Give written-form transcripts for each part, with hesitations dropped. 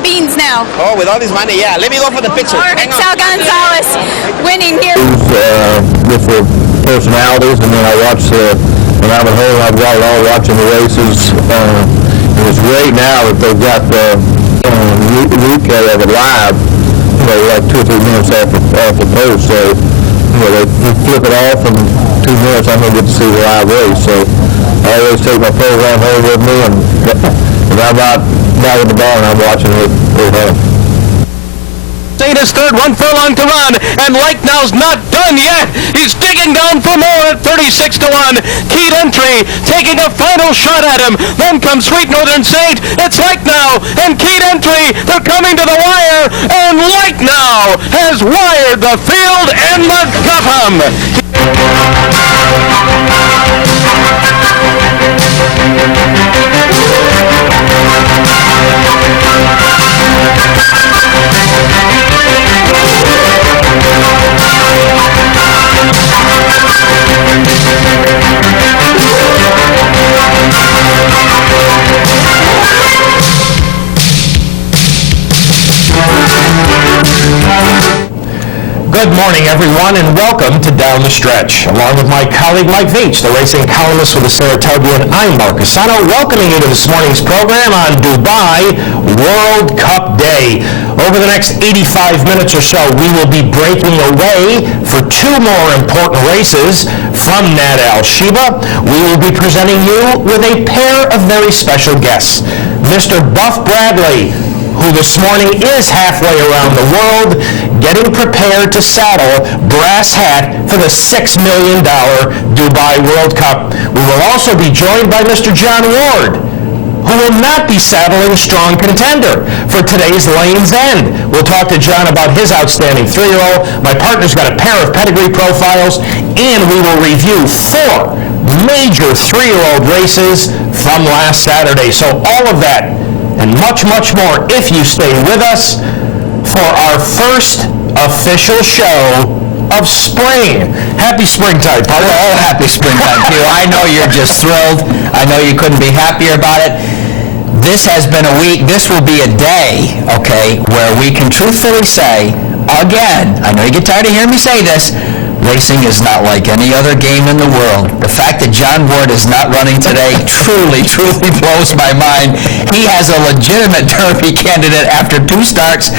the beans now. Oh, with all this money, yeah. Let me go for the picture. Sal Gonzalez winning here. Just for personalities, and then I watch when I'm at home, I've got it all watching the races. And it's great now that they've got the replay of it live, like 2 or 3 minutes off the post. So, they flip it off, and 2 minutes I'm going to get to see the live race. So I always take my program home with me, and I'm out in the barn, I'm watching it at home. His third, 1 furlong to run, and Leichnau's not done yet. He's digging down for more at 36-1. Keyed Entry taking a final shot at him. Then comes Sweet Northern Saint. It's Leichnau and Keyed Entry. They're coming to the wire, and Leichnau has wired the field and the Gutham. Good morning, everyone, and welcome to Down the Stretch. Along with my colleague, Mike VIETCH, the racing columnist with the Saratoga, I'm Mark CUSANO, welcoming you to this morning's program on Dubai World Cup Day. Over the next 85 minutes or so, we will be breaking away for 2 more important races from Nad Al Sheba. We will be presenting you with a pair of very special guests. Mr. Buff Bradley, who this morning is halfway around the world, getting prepared to saddle Brass Hat for the $6 million Dubai World Cup. We will also be joined by Mr. John Ward, who will not be saddling Strong Contender for today's Lane's End. We'll talk to John about his outstanding 3-year-old. My partner's got a pair of pedigree profiles, and we will review 4 major 3-year-old races from last Saturday. So all of that and much, much more if you stay with us for our first official show of spring. Happy springtime, Paul. Oh, happy springtime to you. I know you're just thrilled. I know you couldn't be happier about it. This has been a week, this will be a day, okay, where we can truthfully say, again, I know you get tired of hearing me say this, racing is not like any other game in the world. The fact that John Ward is not running today truly blows my mind. He has a legitimate Derby candidate after 2 starts.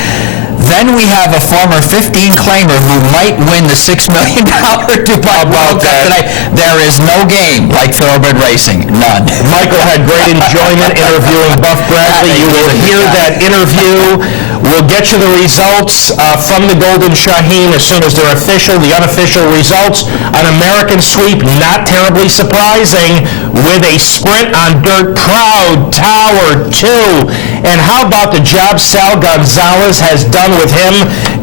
Then we have a former 15 claimer who might win the $6 million Dubai World Cup today. There is no game like thoroughbred racing. None. Michael had great enjoyment interviewing Buff Bradley. You will hear that interview. We'll get you the results from the Golden Shaheen as soon as they're official, the unofficial results. An American sweep, not terribly surprising, with a sprint on dirt. Proud Tower 2. And how about the job Sal Gonzalez has done with him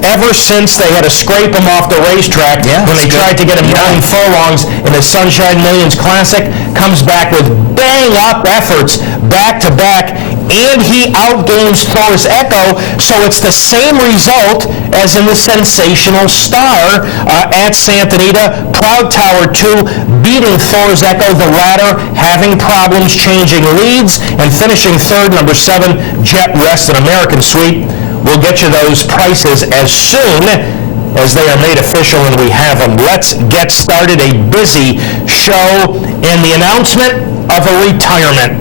ever since they had to scrape him off the racetrack when they tried to get him 9 furlongs in the Sunshine Millions Classic. Comes back with bang-up efforts back-to-back, and he outgames Thor's Echo, so it's the same result as in the Sensational Star at Santa Anita. Proud Tower 2 beating Thor's Echo, the latter having problems changing leads, and finishing third, number 7, Jet Rest, an American sweep. We'll get you those prices as soon as they are made official and we have them. Let's get started. A busy show and the announcement of a retirement.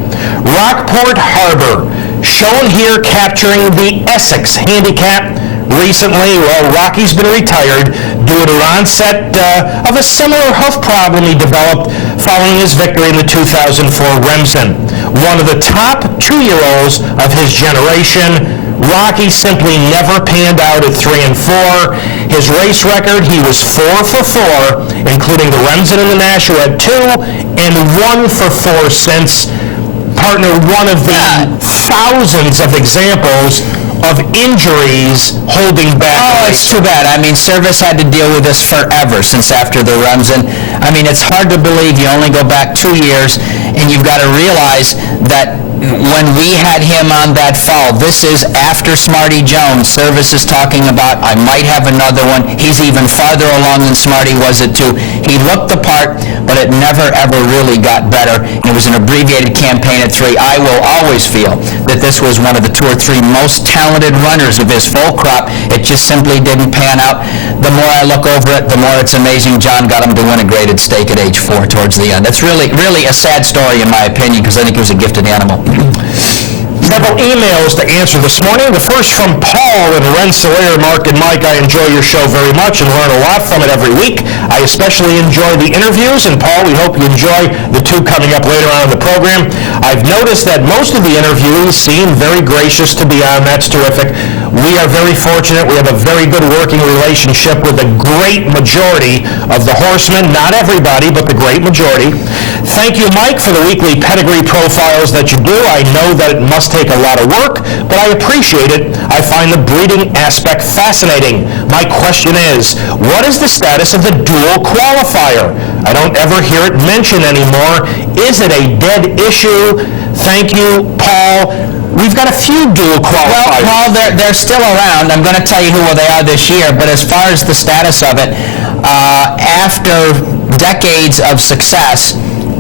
Rockport Harbor, shown here capturing the Essex Handicap. Recently, well, Rocky's been retired due to onset of a similar hoof problem he developed following his victory in the 2004 Remsen. One of the top 2-year-olds of his generation, Rocky simply never panned out at 3 and 4. His race record, he was 4 for 4, including the Remsen and the Nash, who had 2, and 1 for 4 since. Partner, one of the thousands of examples of injuries holding back. Oh, it's too bad. I mean, Service had to deal with this forever since after the Remsen. I mean, it's hard to believe you only go back 2 years, and you've got to realize that when we had him on that fall, this is after Smarty Jones. Service is talking about, I might have another one. He's even farther along than Smarty was it too. He looked the part, but it never ever really got better. It was an abbreviated campaign at 3. I will always feel that this was one of the 2 or 3 most talented runners of his full crop. It just simply didn't pan out. The more I look over it, the more it's amazing John got him to win a graded stake at age 4 towards the end. That's really a sad story in my opinion, because I think he was a gifted animal. Several emails to answer this morning. The first from Paul in Rensselaer. Mark and Mike, I enjoy your show very much and learn a lot from it every week. I especially enjoy the interviews, and Paul, we hope you enjoy the 2 coming up later on in the program. I've noticed that most of the interviewees seem very gracious to be on. That's terrific. We are very fortunate. We have a very good working relationship with the great majority of the horsemen. Not everybody, but the great majority. Thank you, Mike, for the weekly pedigree profiles that you do. I know that it must take a lot of work, but I appreciate it. I find the breeding aspect fascinating. My question is, what is the status of the dual qualifier? I don't ever hear it mentioned anymore. Is it a dead issue? Thank you, Paul. We've got a few dual qualifiers. Well, Paul, they're still around. I'm going to tell you who they are this year, but as far as the status of it, after decades of success,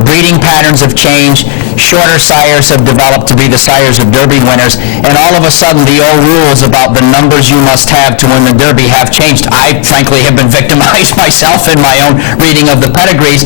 breeding patterns have changed, shorter sires have developed to be the sires of Derby winners, and all of a sudden the old rules about the numbers you must have to win the Derby have changed. I, frankly, have been victimized myself in my own reading of the pedigrees.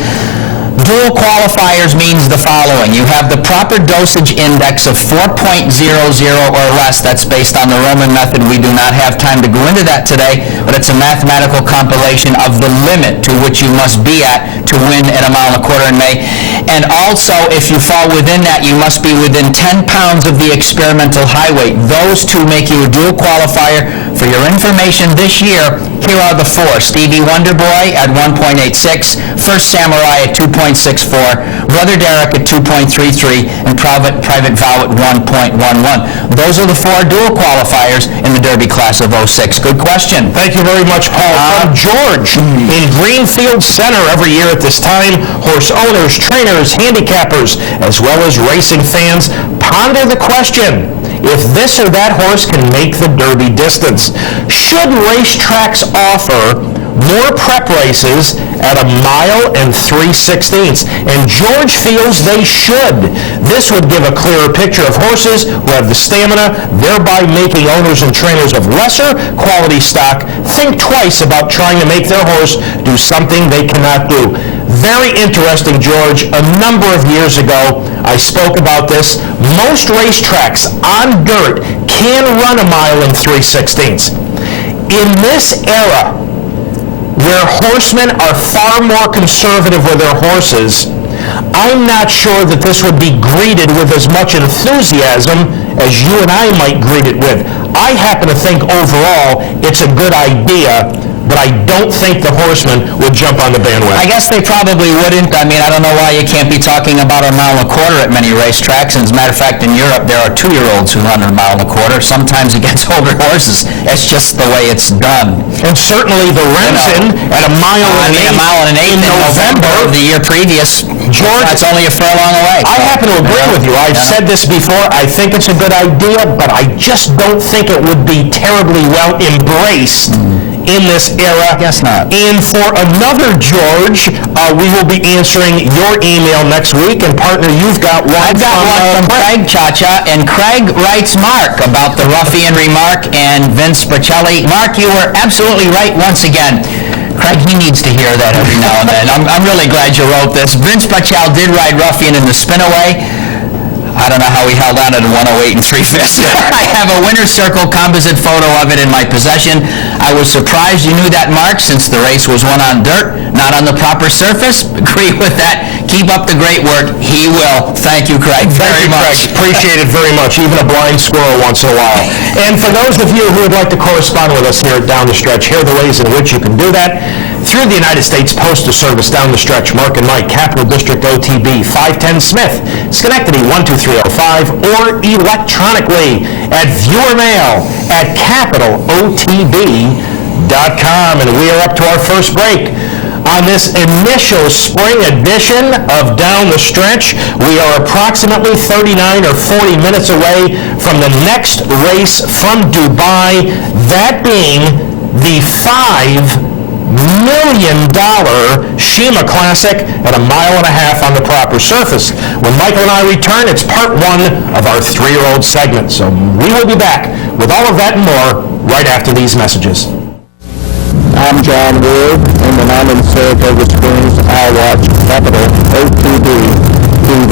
Dual qualifiers means the following. You have the proper dosage index of 4.00 or less. That's based on the Roman method. We do not have time to go into that today, but it's a mathematical compilation of the limit to which you must be at to win at 1.25 miles in May. And also, if you fall within that, you must be within 10 pounds of the experimental high weight. Those 2 make you a dual qualifier. For your information this year, here are the 4. Stevie Wonderboy at 1.86, First Samurai at 2.64, Brother Derek at 2.33, and Private Vow at 1.11. Those are the 4 dual qualifiers in the Derby class of 06. Good question. Thank you very much, Paul. From George in Greenfield Center every year at this time, horse owners, trainers, handicappers, as well as racing fans ponder the question: if this or that horse can make the Derby distance, should racetracks offer more prep races at 1 mile and 3/16? And George feels they should. This would give a clearer picture of horses who have the stamina, thereby making owners and trainers of lesser quality stock think twice about trying to make their horse do something they cannot do. Very interesting, George. A number of years ago, I spoke about this. Most racetracks on dirt can run 1 mile and 3/16. In this era, where horsemen are far more conservative with their horses, I'm not sure that this would be greeted with as much enthusiasm as you and I might greet it with. I happen to think overall it's a good idea, but I don't think the horsemen would jump on the bandwagon. I guess they probably wouldn't. I mean, I don't know why you can't be talking about 1.25 miles at many racetracks. And as a matter of fact, in Europe, there are 2-year-olds who run 1.25 miles, sometimes against older horses. It's just the way it's done. And certainly the Remsen at 1 mile and 1 mile and 8 in November of the year previous. George, that's only a furlong away. I happen to agree with you. I've said this before. I think it's a good idea, but I just don't think it would be terribly well embraced in this era. I guess not. And for another George, we will be answering your email next week. And partner, you've got one. I've got one from Craig Chacha, and Craig writes Mark about the ruffian remark and Vince Pacelli. Mark, you were absolutely right once again. Craig, he needs to hear that every now and then. I'm really glad you wrote this. Vince Pacelli did ride ruffian in the spinaway. I don't know how he held on at 108 3/5. I have a winner's circle composite photo of it in my possession. I was surprised you knew that, Mark, since the race was won on dirt, not on the proper surface. Agree with that. Keep up the great work. He will. Thank you, Craig, very much. Craig. Appreciate it very much. Even a blind squirrel once in a while. And for those of you who would like to correspond with us here at Down the Stretch, here are the ways in which you can do that. Through the United States Postal Service, Down the Stretch, Mark and Mike, Capital District OTB, 510 Smith, Schenectady 12305, or electronically at viewermail@capitalotb.com. And we are up to our first break. on this initial spring edition of Down the Stretch. We are approximately 39 or 40 minutes away from the next race from Dubai, that being the $5 million Shima Classic at 1.5 miles on the proper surface. When Michael and I return, it's part one of our 3-year-old segment. So we will be back with all of that and more right after these messages. I'm John Wood, and when I'm in Saratoga Springs, I watch Capital OTB TV.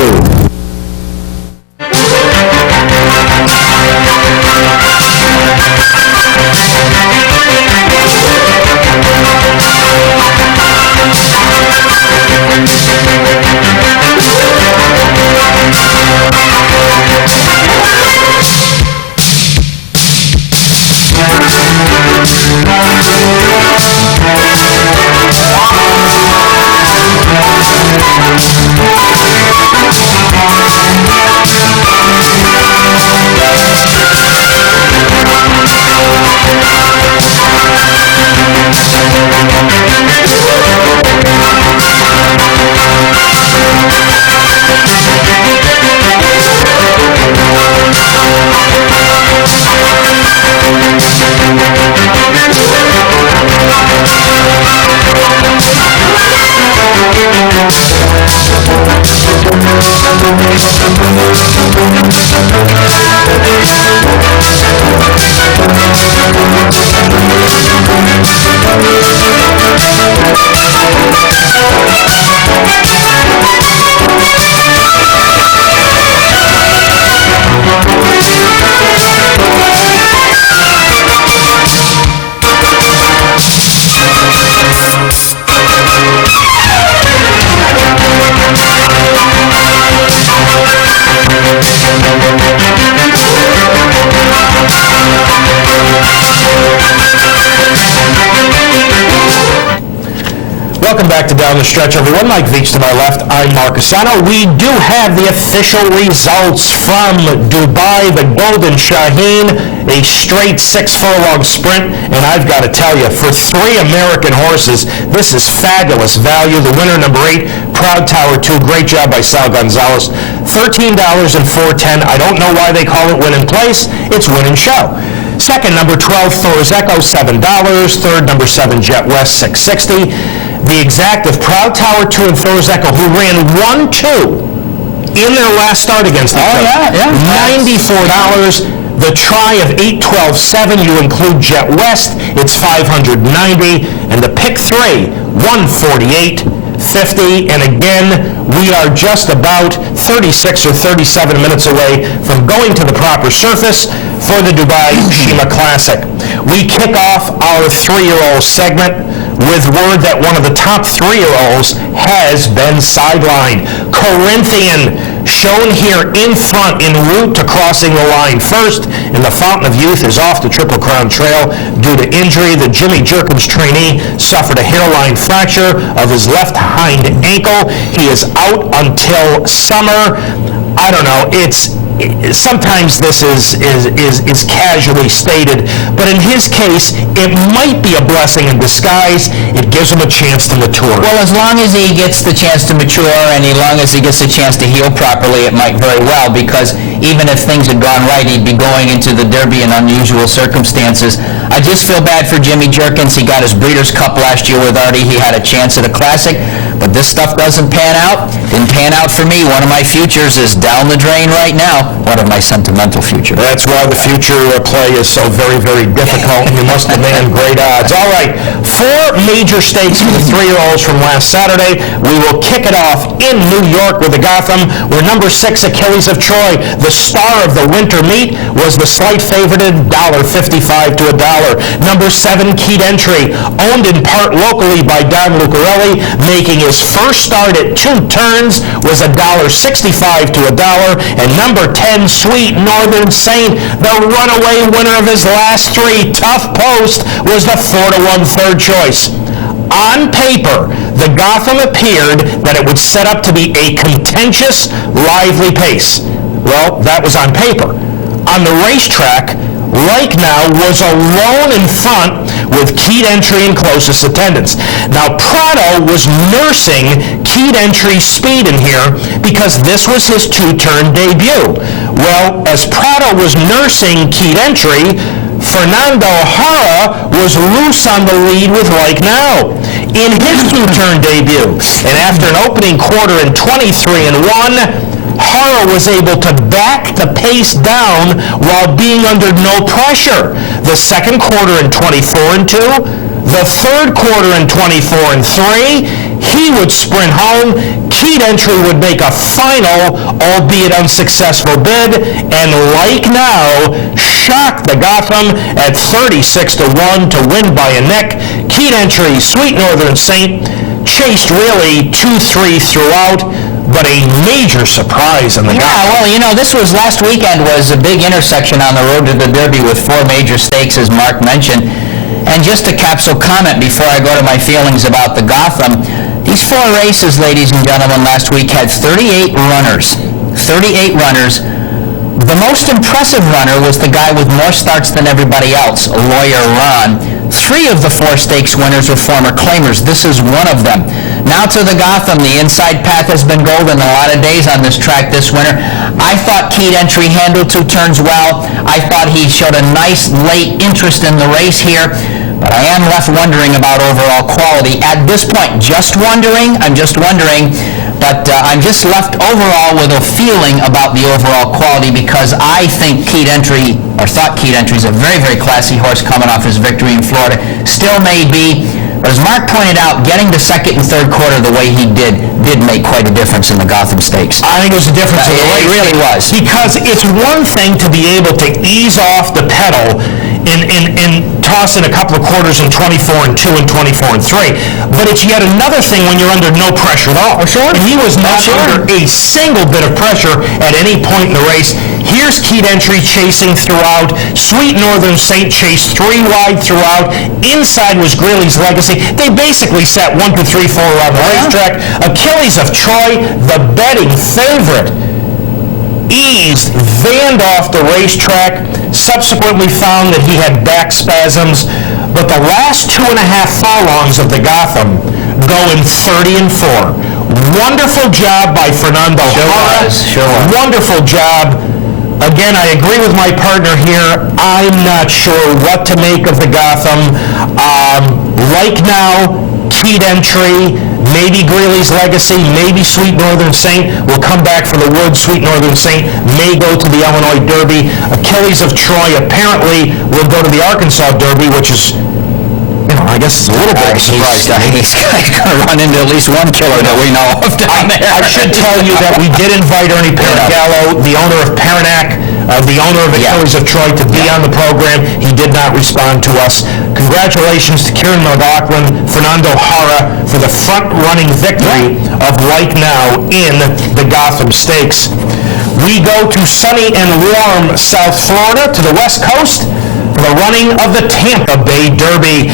Welcome back to Down the Stretch, everyone. Mike VIETCH to my left. I'm Mark CUSANO. We do have the official results from Dubai, the Golden Shaheen, a straight 6-furlong sprint, and I've got to tell you, for 3 American horses, this is fabulous value. The winner, number 8, Proud Tower 2, great job by Sal Gonzalez, $13.04. I don't know why they call it Win in Place. It's Win in Show. Second, number 12, Thorazeko, $7. Third, number 7, Jet West, $6.60. The exact of Proud Tower 2 and Thorazeko, who ran 1-2 in their last start against each other. $94. The try of 8-12-7, you include Jet West, it's $590. And the pick 3, 148.50. And again, we are just about 36 or 37 minutes away from going to the proper surface for the Dubai Shima Classic. We kick off our 3-year-old segment with word that one of the top 3-year-olds has been sidelined. Corinthian, shown here in front en route to crossing the line first, and the Fountain of Youth is off the Triple Crown Trail due to injury. The Jimmy Jerkins trainee suffered a hairline fracture of his left hind ankle. He is out until summer. I don't know, sometimes this is casually stated, but in his case, it might be a blessing in disguise. It gives him a chance to mature. Well, as long as he gets the chance to mature and as long as he gets a chance to heal properly, it might very well, because even if things had gone right, he'd be going into the Derby in unusual circumstances. I just feel bad for Jimmy Jerkins. He got his Breeders' Cup last year with Artie. He had a chance at a Classic, but this stuff doesn't pan out. Didn't pan out for me. One of my futures is down the drain right now. One of my sentimental futures. That's why the future play is so very, very difficult, and you must demand great odds. All right, 4 major stakes for the 3-year-olds from last Saturday. We will kick it off in New York with the Gotham, where number 6, Achilles of Troy, the star of the winter meet, was the slight favorited, $1.55 to $1. Number 7, Keat Entry, owned in part locally by Don Lucarelli, making his first start at 2 turns, was $1.65 to $1. And number 10, Sweet Northern Saint, the runaway winner of his last 3, Tough Post, was the 4-1 third choice. On paper, the Gotham appeared that it would set up to be a contentious, lively pace. Well, that was on paper. On the racetrack, Like Now was alone in front with keyed entry and closest attendance. Now, Prado was nursing keyed entry speed in here because this was his two-turn debut. Well, as Prado was nursing keyed entry, Fernando Jara was loose on the lead with Like Now in his two-turn debut. And after an opening quarter in 23-1, Jara was able to back the pace down while being under no pressure. The second quarter in 24-2, the third quarter in 24-3, he would sprint home. Keyed entry would make a final, albeit unsuccessful bid, and Like Now shocked the Gotham at 36-1 to win by a neck. Keyed entry, Sweet Northern Saint, chased really 2-3 throughout, but a major surprise in the Gotham. Yeah, well, you know, this was last weekend was a big intersection on the road to the Derby with 4 major stakes, as Mark mentioned. And just a capsule comment before I go to my feelings about the Gotham. These 4 races, ladies and gentlemen, last week had 38 runners. 38 runners. The most impressive runner was the guy with more starts than everybody else, Lawyer Ron. 3 of the 4 stakes winners were former claimers. This is one of them. Now to the Gotham. The inside path has been golden a lot of days on this track this winter. I thought Keyed Entry handled 2 turns well. I thought he showed a nice late interest in the race here. But I am left wondering about overall quality. At this point, just wondering, I'm just wondering, but I'm just left overall with a feeling about the overall quality because I think Keyed Entry, or thought Keyed Entry, is a very, very classy horse coming off his victory in Florida. Still may be, but as Mark pointed out, getting to second and third quarter the way he did make quite a difference in the Gotham Stakes. I think it was a difference in the race. It really was. Because it's one thing to be able to ease off the pedal and toss in a couple of quarters in 24-2 and 24-3. But it's yet another thing when you're under no pressure at all. Sure. And he was not under a single bit of pressure at any point in the race. Here's Keyed Entry chasing throughout. Sweet Northern Saint chased 3 wide throughout. Inside was Greeley's Legacy. They basically sat 1, 2, 3, 4 around the racetrack. Achilles of Troy, the betting favorite, eased, vanned off the racetrack, subsequently found that he had back spasms, but the last 2.5 furlongs of the Gotham go in 30-4. Wonderful job by Fernando Jara. Sure was. Wonderful job. Again, I agree with my partner here. I'm not sure what to make of the Gotham. Like Now, Keyed Entry, maybe Greeley's Legacy, maybe Sweet Northern Saint will come back for the Woods. Sweet Northern Saint may go to the Illinois Derby. Achilles of Troy apparently will go to the Arkansas Derby, which is, I guess it's a little bit of a surprise to me. He's going to run into at least one killer that we know of down there. I should tell you that we did invite Ernie Paragallo, the owner of Paranac, the owner of Achilles of Troy, to be on the program. He did not respond to us. Congratulations to Kieran McLaughlin, Fernando Jara for the front-running victory of Like Now in the Gotham Stakes. We go to sunny and warm South Florida, to the West Coast, for the running of the Tampa Bay Derby.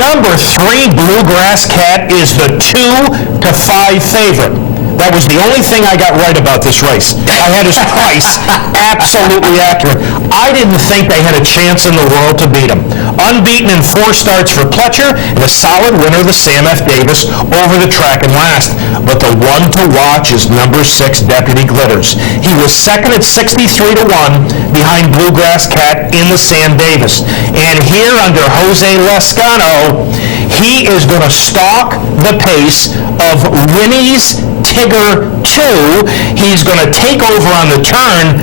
Number 3, Bluegrass Cat, is the 2-5 favorite. That was the only thing I got right about this race. I had his price absolutely accurate. I didn't think they had a chance in the world to beat him. Unbeaten in 4 starts for Pletcher, and a solid winner, the Sam F. Davis, over the track and last. But the one to watch is number 6, Deputy Glitters. He was second at 63-1 behind Bluegrass Cat in the Sam Davis. And here under Jose Lascano, he is going to stalk the pace of Winnie's Tigger 2. He's going to take over on the turn,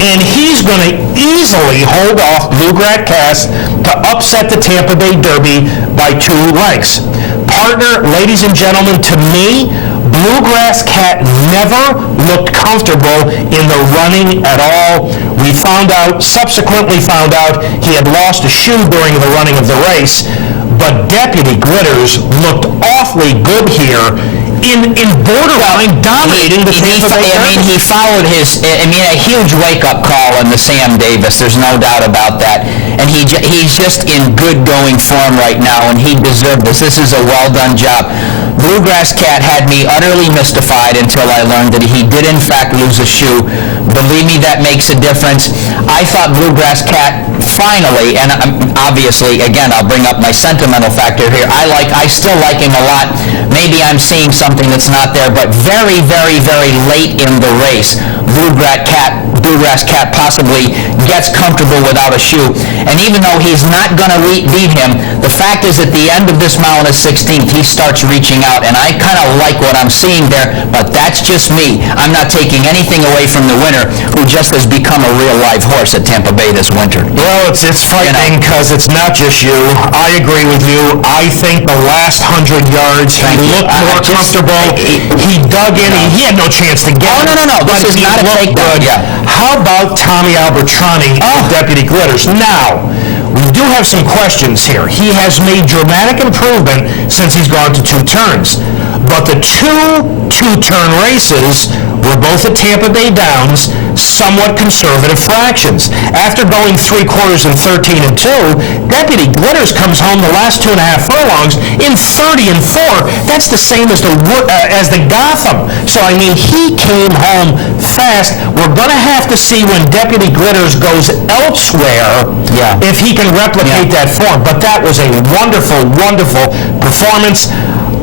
and he's going to easily hold off Bluegrass Cat to upset the Tampa Bay Derby by 2 lengths. Partner, ladies and gentlemen, to me, Bluegrass Cat never looked comfortable in the running at all. We subsequently found out he had lost a shoe during the running of the race, but Deputy Glitters looked awfully good here in borderline dominating the Tampa Bay Derby. He followed a huge wake-up call in the Sam Davis. There's no doubt about that. And he's just in good going form right now, and he deserved this. This is a well-done job. Bluegrass Cat had me utterly mystified until I learned that he did in fact lose a shoe Believe me, that makes a difference. I thought Bluegrass Cat finally, and obviously, again, I'll bring up my sentimental factor here. I still like him a lot. Maybe I'm seeing something that's not there, but very, very, very late in the race, Bluegrass Cat possibly gets comfortable without a shoe. And even though he's not going to beat him, the fact is at the end of this mile and a 16th, he starts reaching out, and I kind of like what I'm seeing there, but that's just me. I'm not taking anything away from the winner, who just has become a real live horse at Tampa Bay this winter. Well, it's frightening because it's not just you. I agree with you. I think the last 100 yards, he looked more comfortable. He dug in. He had no chance to get it. No. This is not a takedown. Yeah. How about Tommy Albertrani and Deputy Glitters? Now, we do have some questions here. He has made dramatic improvement since he's gone to 2 turns. But the two-turn races were both at Tampa Bay Downs, somewhat conservative fractions. After going 3/4 and 13 and 2, Deputy Glitters comes home the last 2.5 furlongs in 30 and 4. That's the same as the Gotham. So, I mean, he came home fast. We're going to have to see when Deputy Glitters goes elsewhere if he can replicate that form. But that was a wonderful, wonderful performance.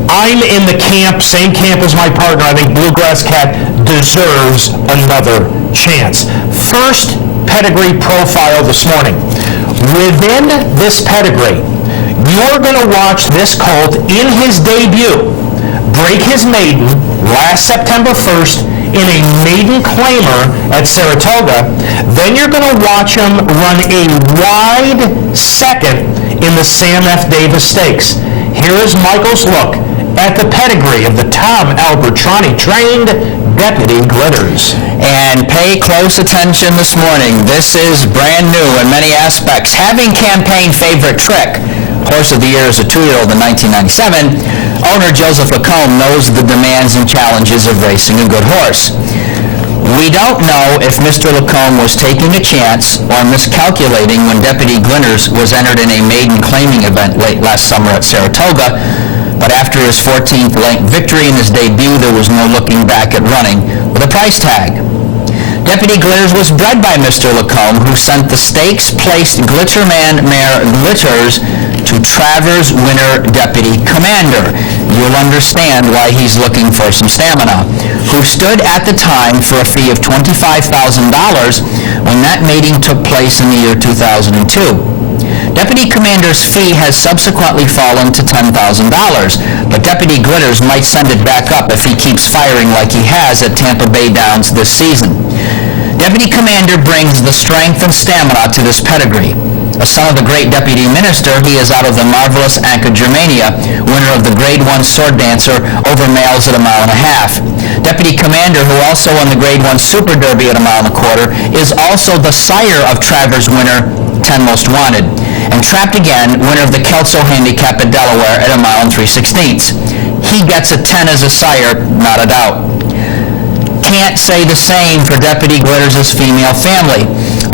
I'm in the same camp as my partner. I think Bluegrass Cat deserves another chance. First pedigree profile this morning. Within this pedigree, you're going to watch this colt in his debut break his maiden last September 1st in a maiden claimer at Saratoga. Then you're going to watch him run a wide second in the Sam F. Davis Stakes. Here is Michael's look at the pedigree of the Tom Albertrani trained Deputy Glitters. And pay close attention this morning. This is brand new in many aspects. Having campaign favorite Trick, Horse of the Year as a 2-year-old in 1997, owner Joseph Lacombe knows the demands and challenges of racing a good horse. We don't know if Mr. Lacombe was taking a chance or miscalculating when Deputy Glitters was entered in a maiden claiming event late last summer at Saratoga, but after his 14th length victory in his debut, there was no looking back at running with a price tag. Deputy Glitters was bred by Mr. Lacombe, who sent the stakes-placed Glitterman mare Glitters to Travers winner Deputy Commander. You'll understand why he's looking for some stamina, who stood at the time for a fee of $25,000 when that mating took place in the year 2002. Deputy Commander's fee has subsequently fallen to $10,000, but Deputy Glitters might send it back up if he keeps firing like he has at Tampa Bay Downs this season. Deputy Commander brings the strength and stamina to this pedigree. A son of the great Deputy Minister, he is out of the marvelous Anka Germania, winner of the Grade 1 Sword Dancer over males at 1.5 miles. Deputy Commander, who also won the Grade 1 Super Derby at 1.25 miles, is also the sire of Travers winner 10 Most Wanted. And Trapped Again, winner of the Kelso Handicap at Delaware at 1 3/16. He gets a 10 as a sire, not a doubt. Can't say the same for Deputy Glitters' female family,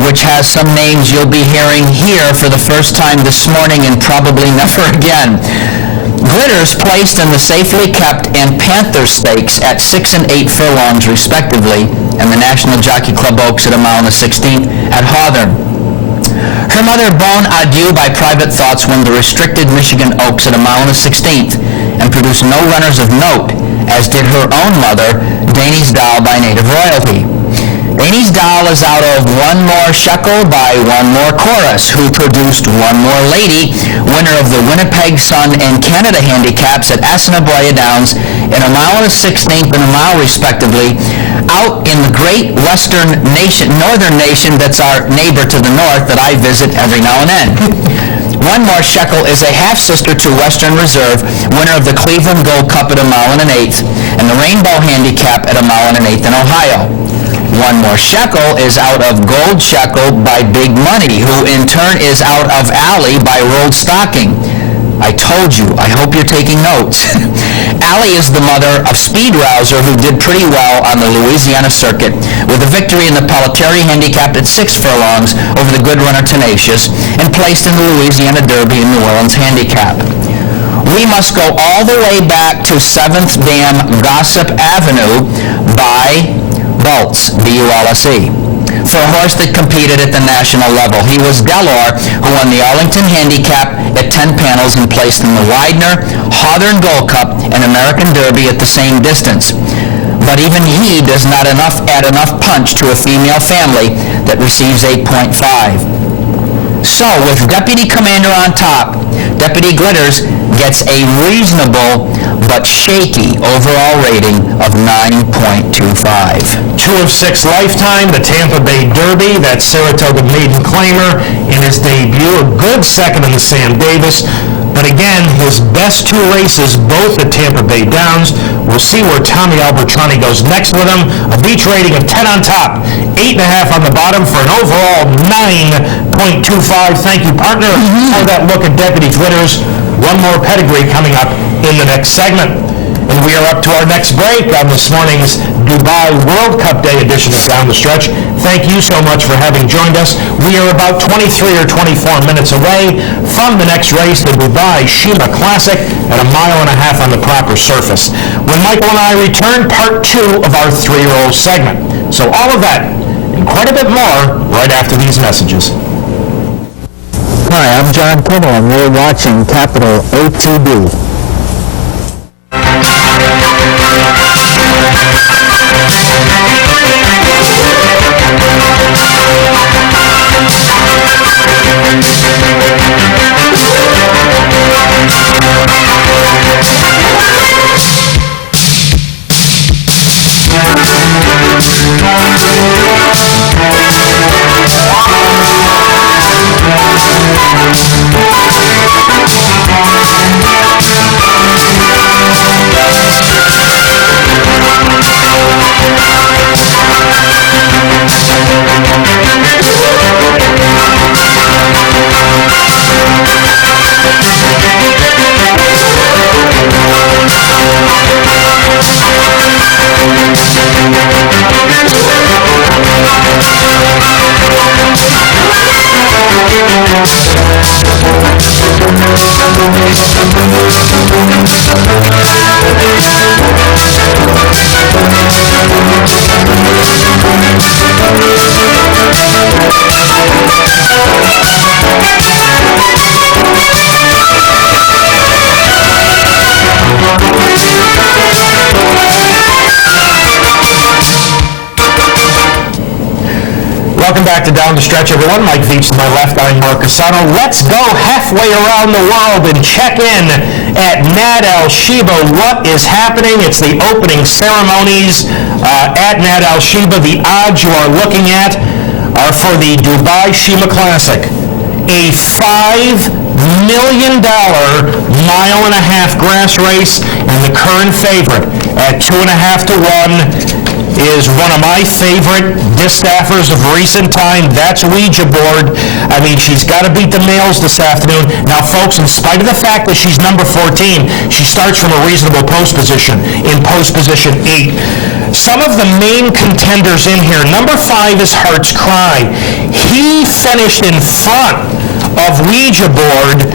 which has some names you'll be hearing here for the first time this morning and probably never again. Glitters placed in the Safely Kept and Panther Stakes at 6 and 8 furlongs respectively, and the National Jockey Club Oaks at 1 16 at Hawthorne. Her mother, Bon Adieu by Private Thoughts, won the restricted Michigan Oaks at 1 16 and produced no runners of note, as did her own mother, Danny's Doll by Native Royalty. Danny's Doll is out of One More Shekel by One More Chorus, who produced One More Lady, winner of the Winnipeg Sun and Canada handicaps at Assiniboia Downs in 1 16 and a mile respectively, out in the great northern nation that's our neighbor to the north that I visit every now and then. One More Shekel is a half-sister to Western Reserve, winner of the Cleveland Gold Cup at 1 1/8 and the Rainbow Handicap at 1 1/8 in Ohio. One More Shekel is out of Gold Shekel by Big Money, who in turn is out of Alley by Rolled Stocking. I told you, I hope you're taking notes. Alley is the mother of Speed Rouser, who did pretty well on the Louisiana circuit, with a victory in the Pelletary Handicap at 6 furlongs over the good runner Tenacious, and placed in the Louisiana Derby and New Orleans Handicap. We must go all the way back to 7th Dam Gossip Avenue by Bultz, B-U-L-S-E. For a horse that competed at the national level. He was Delor, who won the Arlington Handicap at 10 panels and placed in the Widener, Hawthorne Gold Cup, and American Derby at the same distance. But even he does not add enough punch to a female family that receives 8.5. So, with Deputy Commander on top, Deputy Glitters gets a reasonable but shaky overall rating of 9.25. 2 of 6 lifetime, the Tampa Bay Derby, that Saratoga maiden claimer in his debut, a good second in the Sam Davis. But again, his best 2 races, both at Tampa Bay Downs. We'll see where Tommy Albertrani goes next with him. A beach rating of 10 on top, 8.5 on the bottom for an overall 9.25. Thank you, partner, for that look at Deputy Glitters. One more pedigree coming up in the next segment. And we are up to our next break on this morning's Dubai World Cup Day edition of Down the Stretch. Thank you so much for having joined us. We are about 23 or 24 minutes away from the next race, the Dubai Shima Classic, at 1.5 miles on the proper surface. When Michael and I return, part 2 of our 3-year-old segment. So all of that and quite a bit more right after these messages. Hi, I'm John Kimmel, and you're watching Capital ATB. Welcome back to Down the Stretch, everyone. Mike VIETCH to my left, I'm Mark CUSANO. Let's go halfway around the world and check in at Nad Al Sheba. What is happening? It's the opening ceremonies at Nad Al Sheba. The odds you are looking at are for the Dubai Shima Classic, a $5 million 1.5 mile grass race, and the current favorite at 2.5 to 1 is one of my favorite distaffers of recent time. That's Ouija Board. I mean, she's got to beat the males this afternoon. Now, folks, in spite of the fact that she's number 14, she starts from a reasonable post position, in post position 8. Some of the main contenders in here, number 5 is Heart's Cry. He finished in front of Ouija Board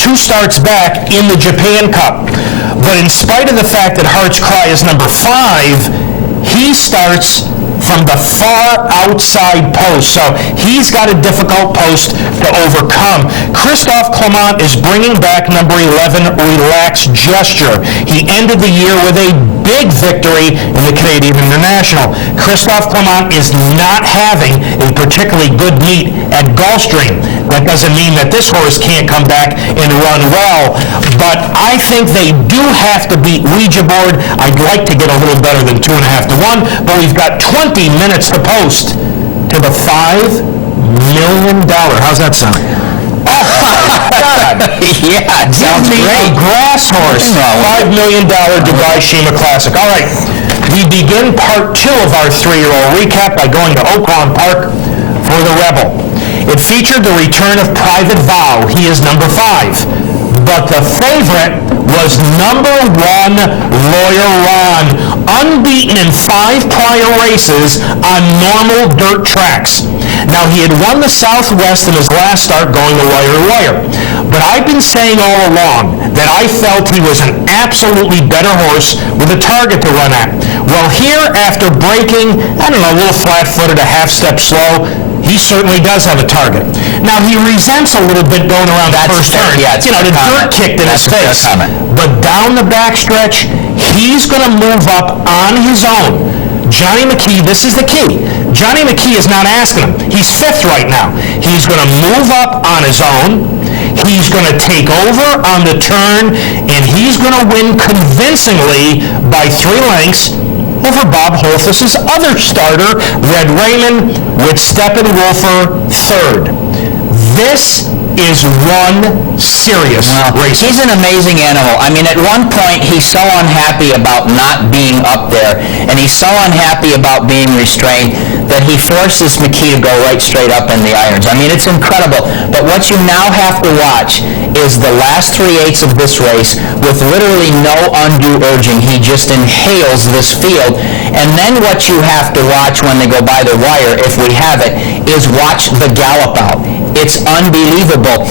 2 starts back in the Japan Cup. But in spite of the fact that Heart's Cry is number 5, he starts from the far outside post, so he's got a difficult post to overcome. Christophe Clement is bringing back number 11, Relaxed Gesture. He ended the year with a big victory in the Canadian International. Christophe Clement is not having a particularly good meet at Gulfstream. That doesn't mean that this horse can't come back and run well, but I think they do have to beat Ouija Board. I'd like to get a little better than 2.5 to 1, but we've got 20 minutes to post to the $5 million. How's that sound? Oh, my God. Yeah, it sounds Give me great. a grass horse. $5 million Dubai Shima Classic. All right, we begin part 2 of our 3-year-old recap by going to Oaklawn Park for the Rebel. It featured the return of Private Vow. He is number 5. But the favorite was number 1, Lawyer Ron, unbeaten in 5 prior races on normal dirt tracks. Now, he had won the Southwest in his last start going to Lawyer. But I've been saying all along that I felt he was an absolutely better horse with a target to run at. Well, here, after breaking, a little flat-footed, a half-step slow, he certainly does have a target. Now, he resents a little bit going around the first turn. Yeah, the dirt kicked in his face. But down the backstretch, he's going to move up on his own. Johnny McKee, this is the key. Johnny McKee is not asking him. He's fifth right now. He's going to move up on his own. He's going to take over on the turn, and he's going to win convincingly by 3 lengths over Bob Holthus's other starter, Red Raymond, with Steppenwolfer third. This is one serious race. He's an amazing animal. I mean, at one point, he's so unhappy about not being up there, and he's so unhappy about being restrained that he forces McKee to go right straight up in the irons. I mean, it's incredible. But what you now have to watch is the last 3/8 of this race with literally no undue urging. He just inhales this field. And then what you have to watch when they go by the wire, if we have it, is watch the gallop out. It's unbelievable.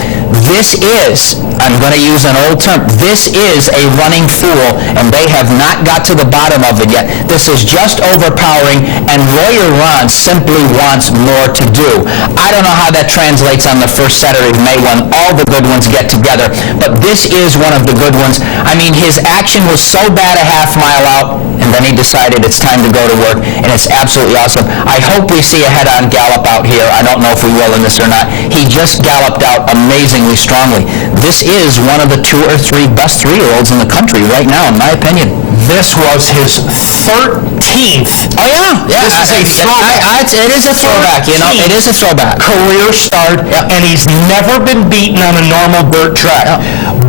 This is, I'm going to use an old term, this is a running fool, and they have not got to the bottom of it yet. This is just overpowering, and Royer Ron simply wants more to do. I don't know how that translates on the first Saturday of May when all the good ones get together, but this is one of the good ones. I mean, his action was so bad a half mile out, and then he decided it's time to go to work, and it's absolutely awesome. I hope we see a head-on gallop out here. I don't know if we will in this or not. He just galloped out amazingly strongly. This is one of the 2 or 3 best 3-year-olds in the country right now, in my opinion. This was his 13th. Oh, yeah. This is a throwback. It is a throwback, you know. It is a throwback. Career start, and he's never been beaten on a normal dirt track.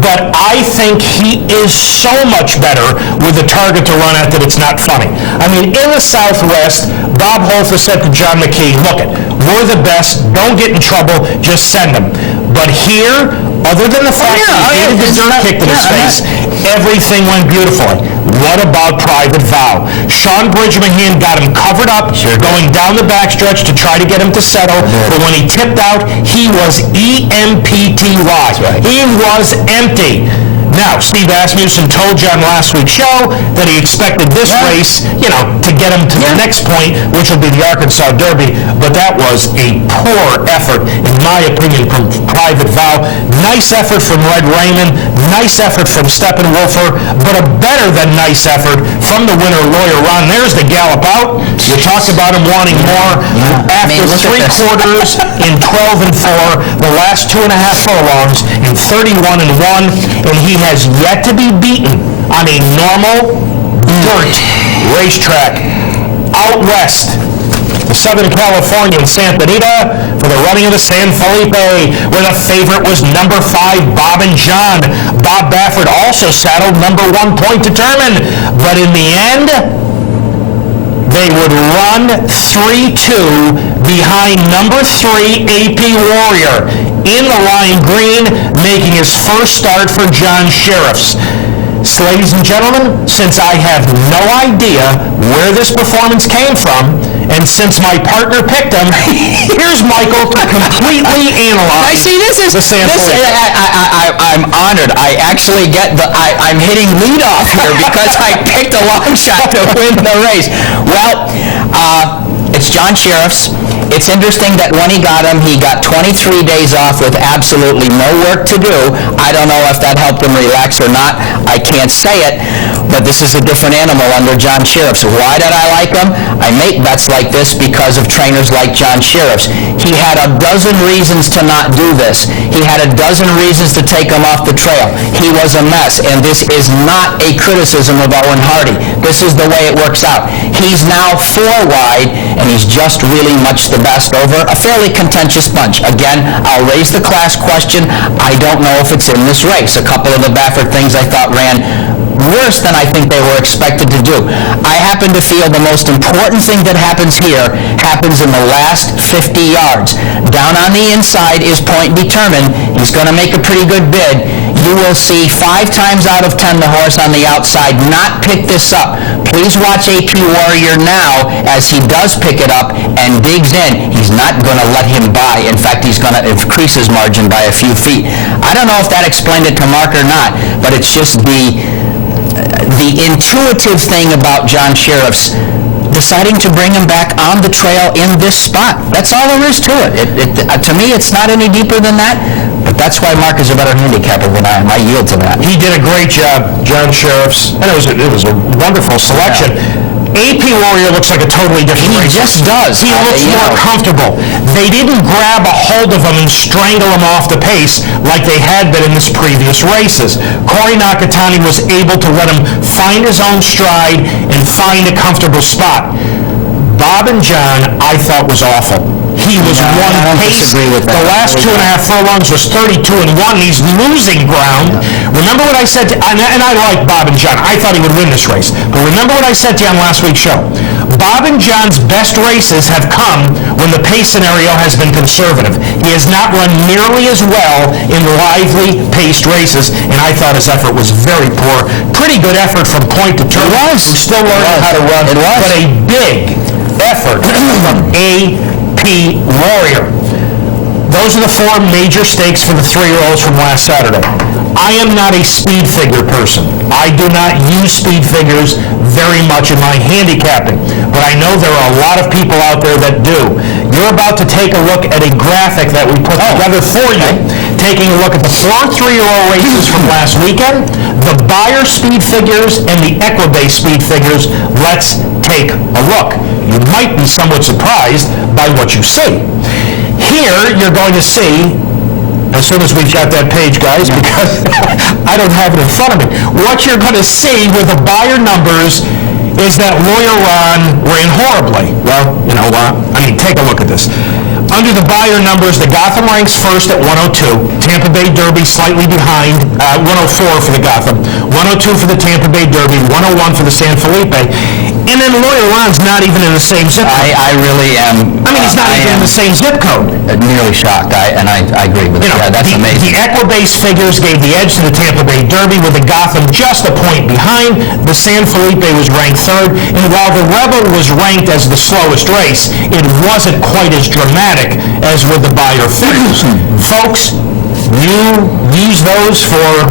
But I think he is so much better with a target to run at that it's not funny. I mean, in the Southwest, Bob Holthus said to John McKee, look it, we're the best, don't get in trouble, just send them. But here, other than the fact that he did the dirt kicked in his face, everything went beautifully. What about Private Vow? Sean Bridgman got him covered up, going down the backstretch to try to get him to settle, but when he tipped out, he was EMPTY. He was empty. Now, Steve Asmussen told you on last week's show that he expected this race, to get him to the next point, which will be the Arkansas Derby, but that was a poor effort, in my opinion, from Private Vow. Nice effort from Red Raymond, nice effort from Steppenwolfer, but a better than nice effort from the winner, Royer Ron. There's the gallop out. You talked about him wanting more. After 3 quarters in 12 and 4, the last 2.5 furlongs in 31 and 1, and he has yet to be beaten on a normal dirt racetrack. Out west, the Southern California in Santa Anita for the running of the San Felipe, where the favorite was number 5, Bob and John. Bob Baffert also saddled number 1, Point Determined, but in the end, they would run 3-2 behind number 3, AP Warrior, in the lime green, making his first start for John Sheriffs. So, ladies and gentlemen, since I have no idea where this performance came from, and since my partner picked him, here's Michael to completely analyze the San Felipe. I'm honored. I actually I'm hitting lead off here because I picked a long shot to win the race. Well, it's John Sheriffs. It's interesting that when he got 23 days off with absolutely no work to do. I don't know if that helped him relax or not. I can't say it, but this is a different animal under John Sheriffs. Why did I like him? I make bets like this because of trainers like John Sheriffs. He had a dozen reasons to not do this. He had a dozen reasons to take him off the trail. He was a mess, and this is not a criticism of Owen Hardy. This is the way it works out. He's now 4 wide, and he's just really much the best over a fairly contentious bunch. Again, I'll raise the class question. I don't know if it's in this race. A couple of the Baffert things I thought ran worse than I think they were expected to do. I happen to feel the most important thing that happens here happens in the last 50 yards. Down on the inside is Point Determined. He's going to make a pretty good bid. you will see 5 times out of 10 the horse on the outside not pick this up. Please watch AP Warrior now as he does pick it up and digs in. He's not going to let him by. In fact, he's going to increase his margin by a few feet. I don't know if that explained it to Mark or not, but it's just the intuitive thing about John Sheriff's deciding to bring him back on the trail in this spot. That's all there is to it. To me, it's not any deeper than that, but that's why Mark is a better handicapper than I am. I yield to that. He did a great job, John Sheriff's, and it was a wonderful selection. AP Warrior looks like a totally different He racer. just does. He looks more comfortable. They didn't grab a hold of him and strangle him off the pace like they had been in his previous races. Corey Nakatani was able to let him find his own stride and find a comfortable spot. Bob and John, I thought, was awful. He was one pace. The last 2.5 furlongs was 32-1. He's losing ground. Remember what I said, and I like Bob and John. I thought he would win this race. But remember what I said to you on last week's show. Bob and John's best races have come when the pace scenario has been conservative. He has not run nearly as well in lively paced races, and I thought his effort was very poor. Pretty good effort from point to turn. He's still learning how to run. But a big effort from AP Warrior. Those are the 4 major stakes for the 3-year-olds from last Saturday. I am not a speed figure person. I do not use speed figures very much in my handicapping, but I know there are a lot of people out there that do. You're about to take a look at a graphic that we put together for you, taking a look at the 4 3-year-old races from last weekend, the Beyer speed figures, and the Equibase speed figures. Let's take a look. You might be somewhat surprised by what you see. Here, you're going to see, as soon as we've got that page, guys, because I don't have it in front of me, what you're going to see with the Beyer numbers is that Lawyer Ron ran horribly. Well, take a look at this. Under the Beyer numbers, the Gotham ranks first at 102. Tampa Bay Derby slightly behind, 104 for the Gotham, 102 for the Tampa Bay Derby, 101 for the San Felipe. And then Lawyer Ron's not even in the same zip code. I really am. He's not even in the same zip code. Nearly shocked, and I agree with you. Yeah, that's amazing. The Equibase figures gave the edge to the Tampa Bay Derby, with the Gotham just a point behind. The San Felipe was ranked 3rd, and while the Rebel was ranked as the slowest race, it wasn't quite as dramatic as with the Beyer figures. Folks, you use those for,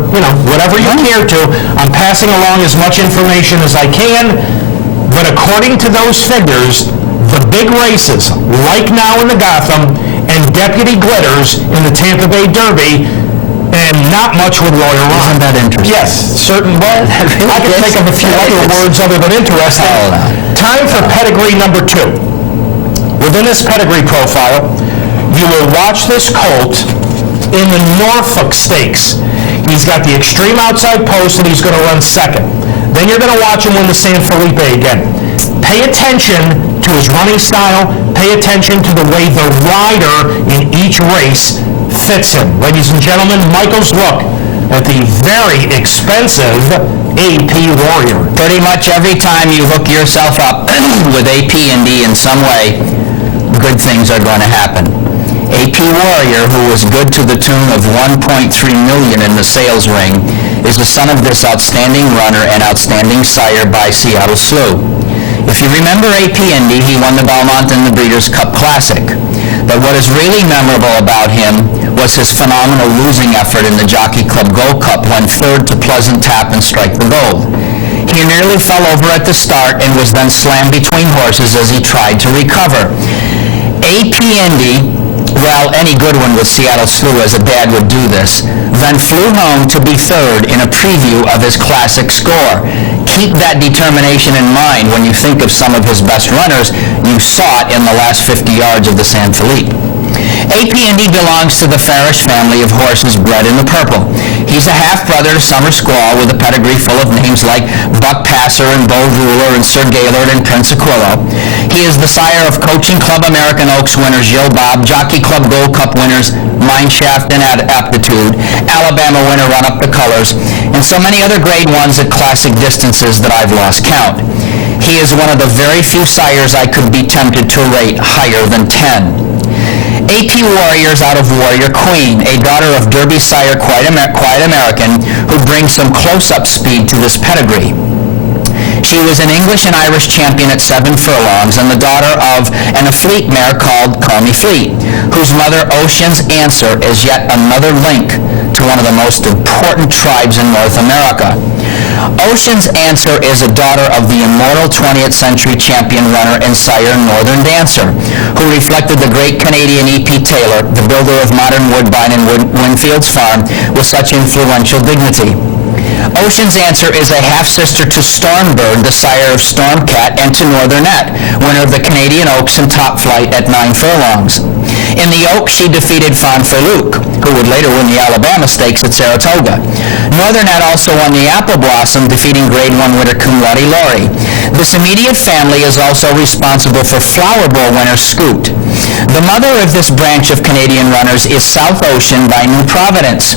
whatever you care to. I'm passing along as much information as I can. But according to those figures, the big races, like now in the Gotham, and Deputy Glitters in the Tampa Bay Derby, and not much with Lawyer Ron. Isn't that interesting? Yes, certain. Well, I can think of a few other words other than interesting. Time for pedigree number 2. Within this pedigree profile, you will watch this colt in the Norfolk Stakes. He's got the extreme outside post, and he's going to run 2nd. Then you're going to watch him win the San Felipe again. Pay attention to his running style. Pay attention to the way the rider in each race fits him. Ladies and gentlemen, Michael's look at the very expensive AP Warrior. Pretty much every time you hook yourself up with AP Indy in some way, good things are going to happen. AP Warrior, who was good to the tune of $1.3 million in the sales ring, is the son of this outstanding runner and outstanding sire by Seattle Slew. If you remember AP Indy, he won the Belmont and the Breeders' Cup Classic. But what is really memorable about him was his phenomenal losing effort in the Jockey Club Gold Cup when 3rd to Pleasant Tap and Strike the Gold. He nearly fell over at the start and was then slammed between horses as he tried to recover. AP Indy, well, any good one with Seattle Slew as a dad would do this, then flew home to be 3rd in a preview of his classic score. Keep that determination in mind when you think of some of his best runners. You saw it in the last 50 yards of the San Felipe. AP Indy belongs to the Farish family of horses bred in the purple. He's a half-brother to Summer Squall with a pedigree full of names like Buck Passer and Bo Ruler and Sir Gaylord and Prince Aquilo. He is the sire of Coaching Club American Oaks winners Gilles Bob, Jockey Club Gold Cup winners Mineshaft and Aptitude, Alabama winner Run Up the Colors, and so many other grade ones at classic distances that I've lost count. He is one of the very few sires I could be tempted to rate higher than 10. AP Warriors out of Warrior Queen, a daughter of Derby sire Quiet American, who brings some close-up speed to this pedigree. She was an English and Irish champion at 7 furlongs and the daughter of an Fleet mare called Call Me Fleet, whose mother Ocean's Answer is yet another link to one of the most important tribes in North America. Ocean's Answer is a daughter of the immortal 20th century champion runner and sire Northern Dancer, who reflected the great Canadian E.P. Taylor, the builder of modern Woodbine and Winfield's Farm, with such influential dignity. Ocean's Answer is a half-sister to Stormbird, the sire of Stormcat, and to Northernette, winner of the Canadian Oaks and Top Flight at 9 furlongs. In the Oaks, she defeated Fanfreluc, who would later win the Alabama Stakes at Saratoga. Northernette also won the Apple Blossom, defeating Grade 1 winner Kumwati Laurie. This immediate family is also responsible for Flower Bowl winner Scoot. The mother of this branch of Canadian runners is South Ocean by New Providence.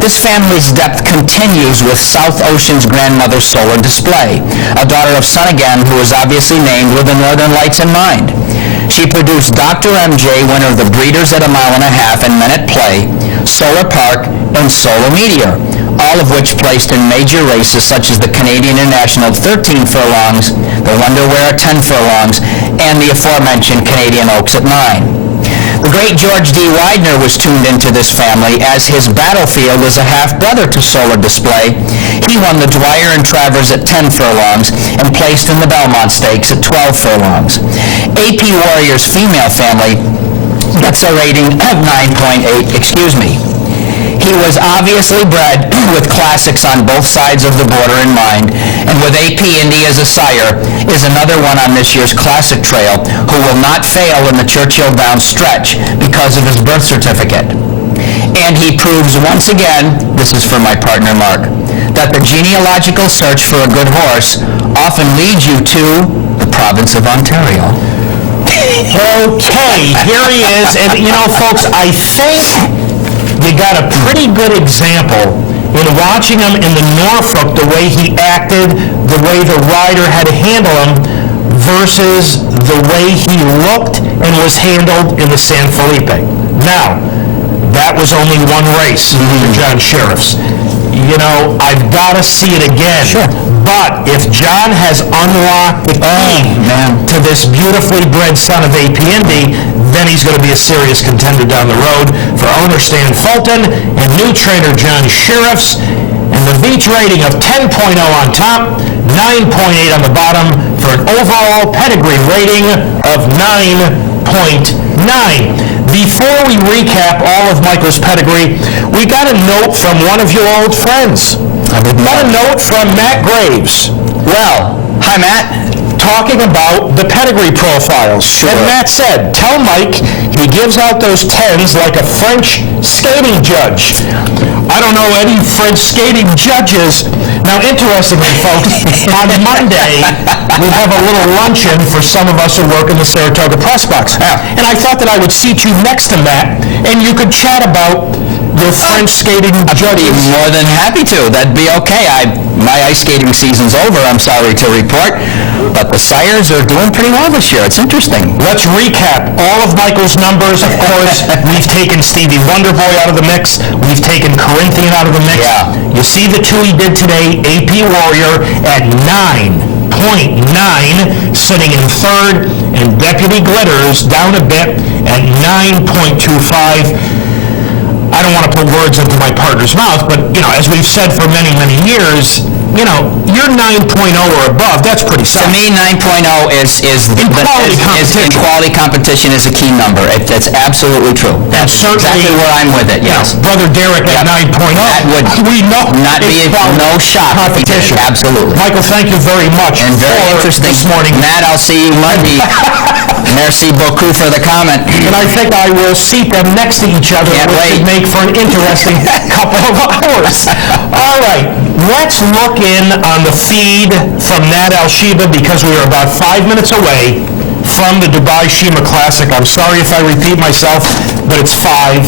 This family's depth continues with South Ocean's grandmother Solar Display, a daughter of Sunnigan who was obviously named with the Northern Lights in mind. She produced Dr. MJ, winner of the Breeders at 1.5 miles and Men at Play, Solar Park, and Solar Meteor, all of which placed in major races such as the Canadian International at 13 furlongs, the Wonderwear at 10 furlongs, and the aforementioned Canadian Oaks at 9. The great George D. Widener was tuned into this family, as his Battlefield is a half-brother to Solar Display. He won the Dwyer and Travers at 10 furlongs and placed in the Belmont Stakes at 12 furlongs. AP Warrior's female family gets a rating of 9.8, He was obviously bred with classics on both sides of the border in mind, and with AP Indy as a sire, is another one on this year's Classic Trail who will not fail in the Churchill Downs stretch because of his birth certificate. And he proves once again, this is for my partner Mark, that the genealogical search for a good horse often leads you to the province of Ontario. Okay, here he is, and you know, folks, I think you got a pretty good example in watching him in the Norfolk, the way he acted, the way the rider had to handle him, versus the way he looked and was handled in the San Felipe. Now, that was only one race for John Sheriffs. You know, I've got to see it again. Sure. But if John has unlocked the key to this beautifully bred son of AP Indy, then he's going to be a serious contender down the road for owner Stan Fulton and new trainer John Sheriffs. And the VIETCH rating of 10.0 on top, 9.8 on the bottom, for an overall pedigree rating of 9.9. Before we recap all of Michael's pedigree, we got a note from one of your old friends. Got a note from Matt Graves. Well, hi Matt. Talking about the pedigree profiles. Sure. And Matt said, tell Mike he gives out those 10s like a French skating judge. I don't know any French skating judges. Now, interestingly, folks, on Monday, we have a little luncheon for some of us who work in the Saratoga Press Box. Yeah. And I thought that I would seat you next to Matt, and you could chat about your French skating judges. I'd be more than happy to. That'd be okay. My ice skating season's over, I'm sorry to report, but the sires are doing pretty well this year. It's interesting. Let's recap all of Michael's numbers. Of course, we've taken Stevie Wonderboy out of the mix. We've taken Corinthian out of the mix. Yeah. You see the two he did today, AP Warrior at 9.9, sitting in third, and Deputy Glitters down a bit at 9.25. I don't want to put words into my partner's mouth, but, you know, as we've said for many, many years, you know, you're 9.0 or above, that's pretty solid. To me, 9.0 is in quality competition is a key number. That's absolutely true. That's exactly where I'm with it, yes. Brother Derek at 9.0. That would not be no shock. Competition. Absolutely. Michael, thank you very much. And very interesting this morning. Matt, I'll see you Monday. Merci beaucoup for the comment. And I think I will seat them next to each other, which should make for an interesting couple of hours. All right, let's look in on the feed from Nat Al-Sheba, because we are about 5 minutes away from the Dubai Shima Classic. I'm sorry if I repeat myself, but it's $5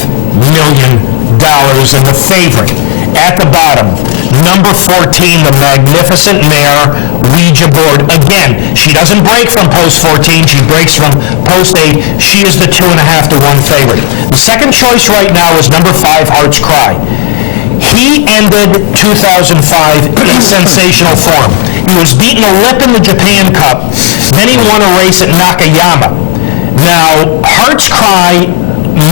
million, and the favorite at the bottom, number 14, the magnificent mare, Ouija board. Again, she doesn't break from post 14, she breaks from post 8. She is the 2.5 to 1 favorite. The second choice right now is number 5, Heart's Cry. He ended 2005 in sensational form. He was beaten a lip in the Japan Cup, then he won a race at Nakayama. Now, Heart's Cry,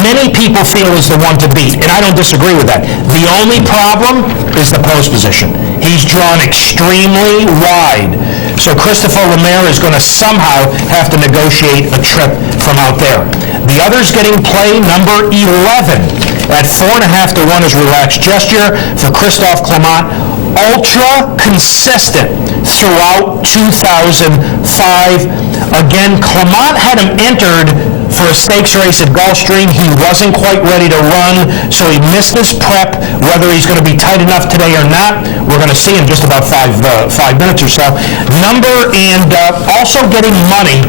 many people feel is the one to beat, and I don't disagree with that. The only problem is the post position. He's drawn extremely wide. So Christopher Lemaire is going to somehow have to negotiate a trip from out there. The others getting play, number 11 at 4.5 to 1 is Relaxed Gesture for Christophe Clement. Ultra consistent throughout 2005. Again, Clement had him entered for a stakes race at Gulfstream. He wasn't quite ready to run, so he missed his prep. Whether he's going to be tight enough today or not, we're going to see in just about 5 minutes or so. Also getting money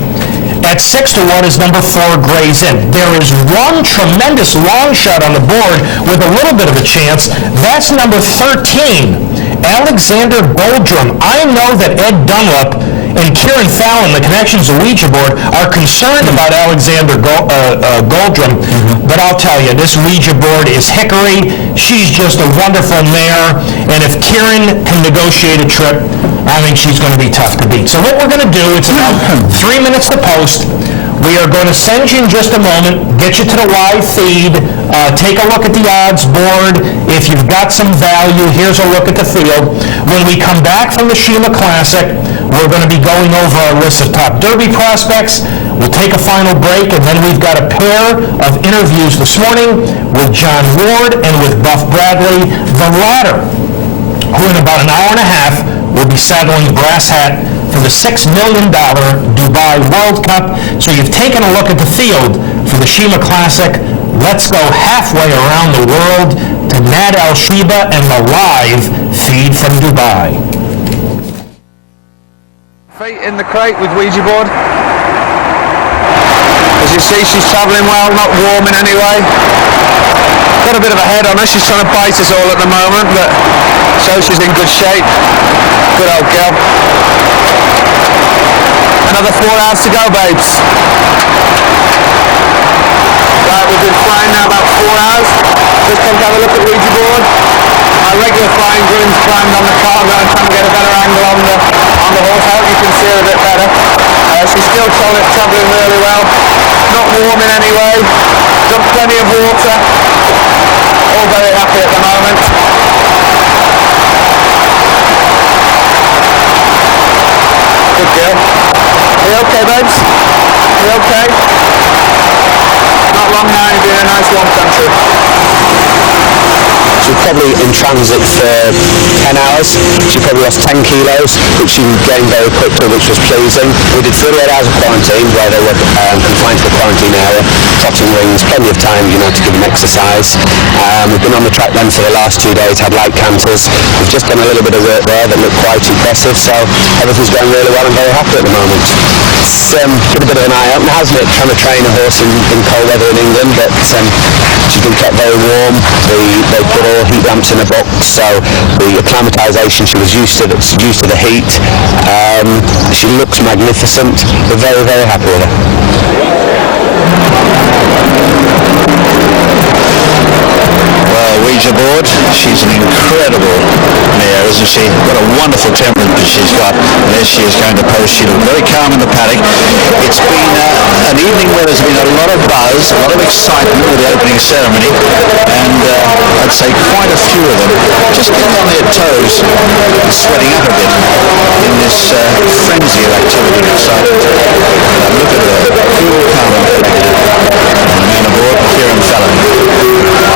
at 6 to 1 is number 4, Gray's Inn. There is one tremendous long shot on the board with a little bit of a chance. That's number 13, Alexander Goldrum. I know that Ed Dunlap and Kieran Fallon, the connections to Ouija board, are concerned about Alexander Goldrum, but I'll tell you, this Ouija board is hickory. She's just a wonderful mare, and if Kieran can negotiate a trip, I think she's going to be tough to beat. So what we're going to do, it's about 3 minutes to post. We are going to send you in just a moment, get you to the live feed, take a look at the odds board. If you've got some value, here's a look at the field. When we come back from the Shima Classic, we're going to be going over our list of top Derby prospects. We'll take a final break, and then we've got a pair of interviews this morning with John Ward and with Buff Bradley, the latter, who in about an hour and a half will be saddling brass hat for the $6 million Dubai World Cup. So you've taken a look at the field for the Shima Classic. Let's go halfway around the world to Nad Al Sheba and the live feed from Dubai. Feet in the crate with Ouija board. As you see, she's travelling well, not warm in any way. Got a bit of a head on her. She's trying to bite us all at the moment, but so she's in good shape. Good old girl. Another 4 hours to go, babes. Right, we've been flying now about 4 hours. Just come to have a look at Ouija board. My regular flying groom's climbed on the car now and trying to get a better angle on the horse. I hope you can see her a bit better. She's still travelling really well. Not warm in any way. Got plenty of water. All very happy at the moment. Good girl. Are you okay, babes? Are you okay? Not long now, you'll be in a nice warm country. She was probably in transit for 10 hours. She probably lost 10 kilos, which she gained very quickly, which was pleasing. We did 38 hours of quarantine where they were confined to the quarantine area, trotting rings, plenty of time, to give them exercise. We've been on the track then for the last 2 days, had light canters. We've just done a little bit of work there that looked quite impressive, so everything's going really well. I'm very happy at the moment. It's been a bit of an eye-opener, hasn't it, trying to train a horse in cold weather in England, but she's been kept very warm. They put all heat lamps in a box, so the acclimatisation, she was used to the heat. She looks magnificent. We're very, very happy with her. Well, Ouija board, she's an incredible mare, isn't she? What a wonderful temperament she's got. There she is going to post. She looked very calm in the paddock. It's been an evening where there's been a lot of buzz, a lot of excitement with the opening ceremony, and I'd say quite a few of them just getting on their toes and sweating up a bit in this frenzy of activity and excitement. Look at her, cool, calm and collected. And the man aboard, Kieran Fallon,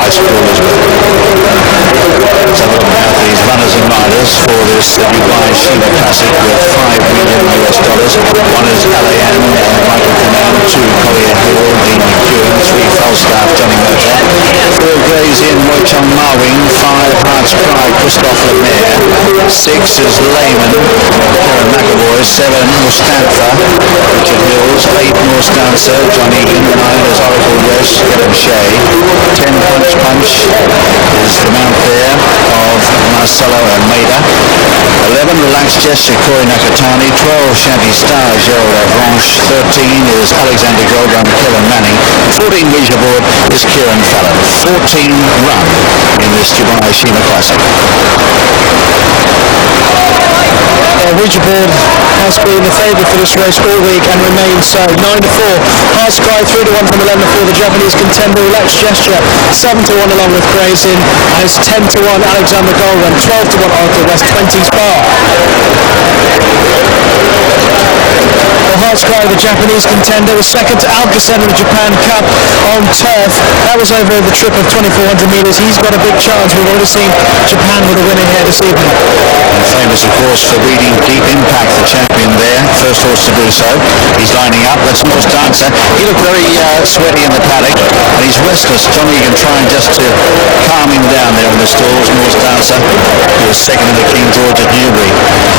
ice cool as well. Let's have a look now for these runners and riders for this Dubai Shima Classic with $5 million. One is LAN, Michael Canal, 2 Collier Hill, Dean McEwen, 3 Falstaff, Johnny Murphy, 4 Gray's Inn, Woichong Marwing, 5 Heart's Cry, Christophe Lemaire, 6 is Lehman, Karen McAvoy, 7 Mustafa, Richard Hills, 8 Norse Dancer, John Egan, 9 is Oracle Yes, Kevin Shea, 10 Punch is the mount there of Marcelo and Relaxed Gesture, Corey Nakatani. 12, Shanty Star, Gerald Avranche. 13 is Alexander Goldrun, Kellen Manning. 14, Ouija Board, is Kieran Fallon. 14 run in this Dubai Shima Classic. Ouija Board has been the favourite for this race all week and remains so. 9-4. Hearts Cry 3-1 from 11-4. The Japanese contender Relaxed Gesture 7-1 along with Grazing, and it's 10-1 Alexander Goldrun, 12-1 Arthur West 20s bar. Hearts Cry, the Japanese contender, was second to CUSANO in the Japan Cup on turf. That was over the trip of 2,400 metres. He's got a big chance. We've already seen Japan with a winner here this evening. And famous, of course, for beating Deep Impact, the champion there. First horse to do so. He's lining up. That's Norse Dancer. He looked very sweaty in the paddock, and he's restless. Johnny, you can try and just to calm him down there in the stalls. Norse Dancer, who was second to the King George at Newbury.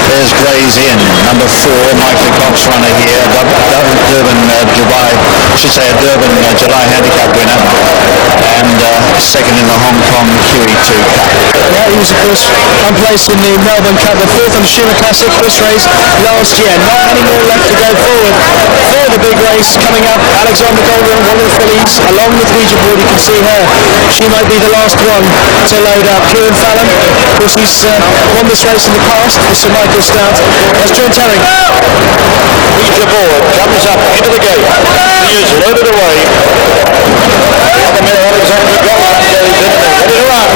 There's Grays in, number 4, Michael Cox runner here. Durban, Dubai, I should say a Durban July handicap winner, and second in the Hong Kong QE2 Cup. Yeah, he was of course on place in the Melbourne Cup, the 4th on the Shima Classic, this race last year. Not any more left to go forward for the big race coming up. Alexander Goldrun, one of the fillies, along with Ouija Board. You can see her. She might be the last one to load up. Kieran Fallon, of course, he's won this race in the past for Sir Michael Stout. That's John Terry. Ouija Board comes up into the gate. He is loaded away. The other man, Alexander Goldrun, goes in there. Ready to run.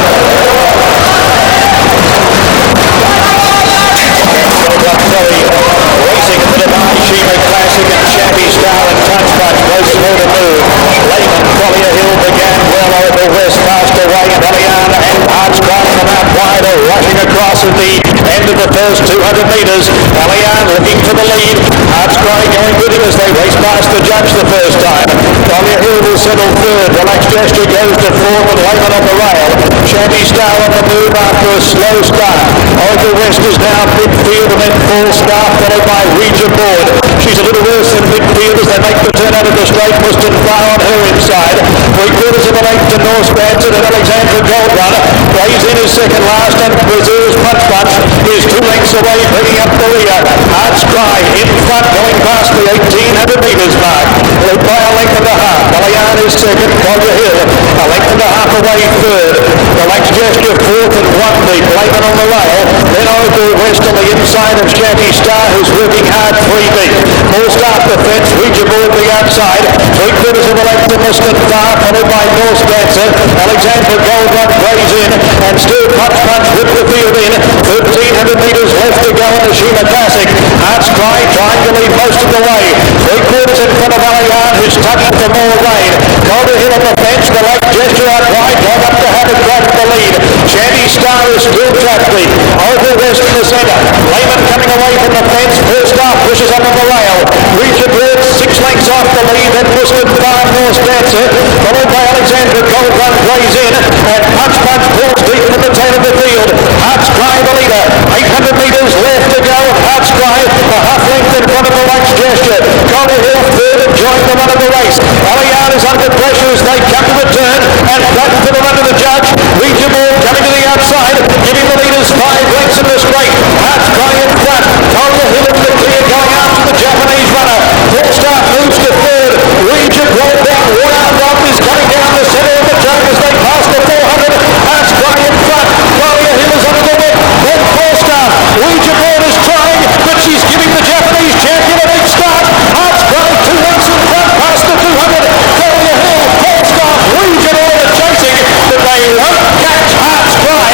Racing in the Dubai Shima Classic, and Shanty Star and Touch Punch both slow to move. Lehman, Collier Hill began well over west, fast away. Dalian and Hearts Cry from out wide are rushing across at the end of the first 200 metres. Dalian looking for the lead. Hearts Cry going with him as they race past the judge the first time. Collier Hill will settle third. Relaxed Gesture goes to fourth and Lehman on the rail. Shanty Star on the move after a slow start. Over west is now midfield and then full start, followed by Ouija Board. She's a little worse than midfield as they make the turn out of the straight. Muston far on her inside. 3/4 of the length to Norse Dancer and Alexander Goldrun. Plays in his second last, and Brazil's Punch Punch is 2 lengths away, bringing up the rear. Hearts Cry in front, going past the 1,800 metres mark. Led by a length and a half. Dalian is second. Collier Hill a length and a half away third. Relaxed Gesture fourth and 1 deep. Lehman on the rail. Then over west on the inside of Shanty Star, who's working hard 3 deep. Full start the fence. Ouija Board the outside. 3/4 of the length to Muston far, followed by Norse Dancer. Alexander Goldrun plays in, and still Punch Punch with the field in. 1,300 metres left to go in the Shima Classic. Hearts Cry trying to lead most of the way. 3/4 in front of Dalian, who's touched for more rain. Calder Hill on the fence. The late Gesture out wide, going up to have it grab the lead. Shanty Star is still trapped deep. Over west in the centre. Lehman coming away from the fence. First up, pushes up on the rail. Ouija Board 6 lengths off the lead. Then Muslim 5 Norse Dancer, followed by Alexander Goldrun plays in, and Punch Punch pulls deep from the tail of the field. Hearts Cry the leader. 800 metres left to go. Hearts Cry a half length in front of the Relaxed Gesture. Calder Hill third, enjoying the run of the race. Dalian is under pressure as they come to the turn, and flatten for the run of the judge. Ouija Board coming to the outside, giving the leaders 5 lengths in the straight. Hearts Cry in front. Calder Hill in the clear, going after the Japanese runner. Full start moves to third. Ouija Board down. Round up is coming down the centre of the track as they pass the 400. Hearts Cry in front. Collier Hill is under the whip. Then full start. Ouija Board is trying, but she's giving the Japanese champion a big start. Hearts Cry 2 lengths in front, past the 200. Collier Hill, full start. Ouija Board are chasing, but they won't catch Hearts Cry,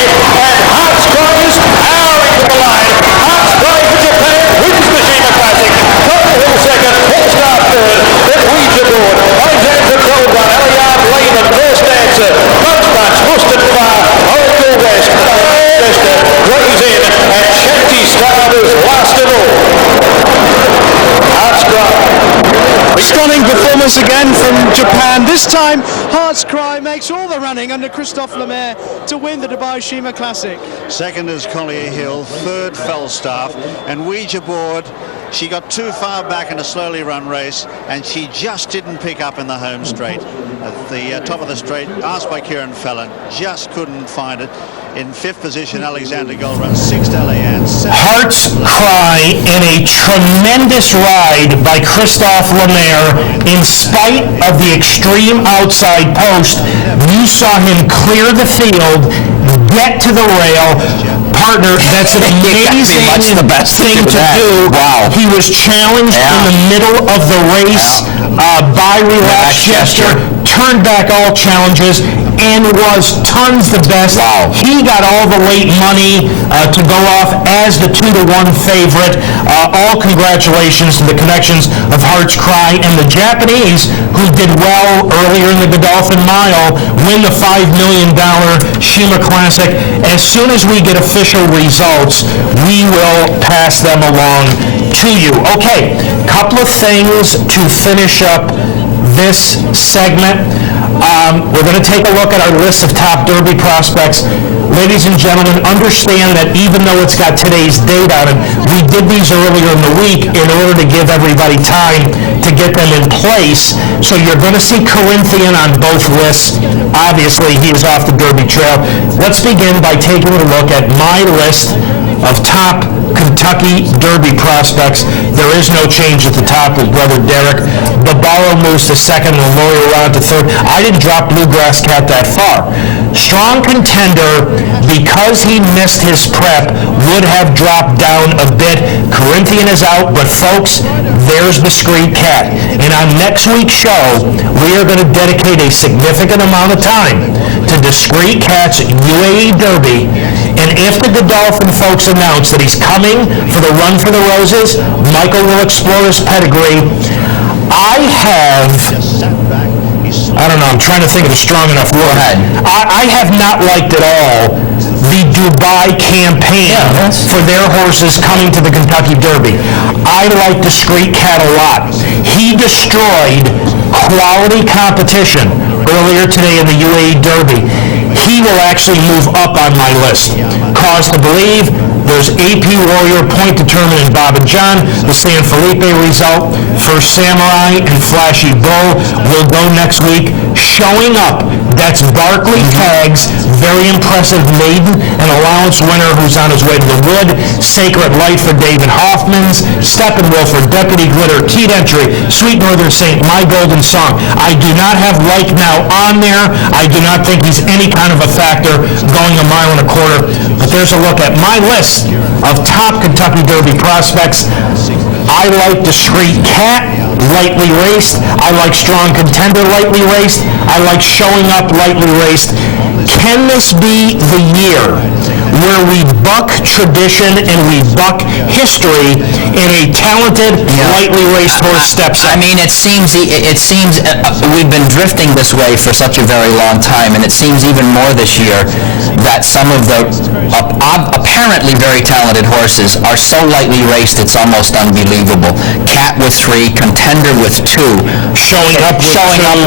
and Hearts Cry is powering to the line. Hearts Cry for Japan wins the Shima Classic. Collier Hill second, full start third. Then Ouija Board, Alexander Goldrun, Alliard Lehman, Norse Dancer, Punch Punch, Muston Far, Oracle West, Gesture, Grays in, and Shanty Star is last of all. Hearts Cry. Stunning performance again from Japan. This time, Hearts Cry makes all the running under Christophe Lemaire to win the Dubai Shima Classic. Second is Collier Hill, third Falstaff, and Ouija Board, she got too far back in a slowly run race, and she just didn't pick up in the home straight. At the top of the straight, asked by Kieran Fallon, just couldn't find it. In fifth position, Alexander Goldrun. Sixth, Eliane. Hearts Cry in a tremendous ride by Christophe Lemaire. In spite of the extreme outside post, you saw him clear the field, get to the rail. Partner, that's an amazing thing to do. Wow. He was challenged in the middle of the race by Relax Gesture, turned back all challenges, and was tons the best. Wow. He got all the late money to go off as the 2-1 favorite. All congratulations to the connections of Hearts Cry and the Japanese, who did well earlier in the Godolphin Mile, win the $5 million Shima Classic. As soon as we get official results, we will pass them along to you. Okay, couple of things to finish up this segment. We're going to take a look at our list of top Derby prospects. Ladies and gentlemen, understand that even though it's got today's date on it, we did these earlier in the week in order to give everybody time to get them in place. So you're going to see Corinthian on both lists. Obviously, he is off the Derby trail. Let's begin by taking a look at my list of top Kentucky Derby prospects. There is no change at the top with Brother Derek. Barbaro moves to second and Lawyer Rod to third. I didn't drop Bluegrass Cat that far. Strong contender, because he missed his prep, would have dropped down a bit. Corinthian is out, but folks, there's Discreet Cat. And on next week's show, we are going to dedicate a significant amount of time to Discreet Cat's UAE Derby. And if the Godolphin folks announce that he's coming for the Run for the Roses, Michael will explore his pedigree. I don't know, I'm trying to think of a strong enough word. I have not liked at all the Dubai campaign for their horses coming to the Kentucky Derby. I like Discreet Cat a lot. He destroyed quality competition earlier today in the UAE Derby. He will actually move up on my list. Cause to believe, there's AP Warrior, Point Determined, Bob and John. The San Felipe result, First Samurai and Flashy Bull will go next week. Showing up, that's Barkley Tags, very impressive maiden and allowance winner who's on his way to the Wood. Sacred Light for David Hoffman's. Steppenwolf for Deputy Glitter, Keyed Entry, Sweet Northern Saint, My Golden Song. I do not have Like Now on there. I do not think he's any kind of a factor going a mile and a quarter. But there's a look at my list of top Kentucky Derby prospects. I like Discreet Cat, lightly raced. I like Strong Contender, lightly raced. I like Showing Up, lightly raced. Can this be the year where we buck tradition and we buck history and a talented, lightly raced horse steps up? I mean, it seems we've been drifting this way for such a very long time, and it seems even more this year that some of the apparently very talented horses are so lightly raced it's almost unbelievable. Cat with 3, Contender with 2, Showing Up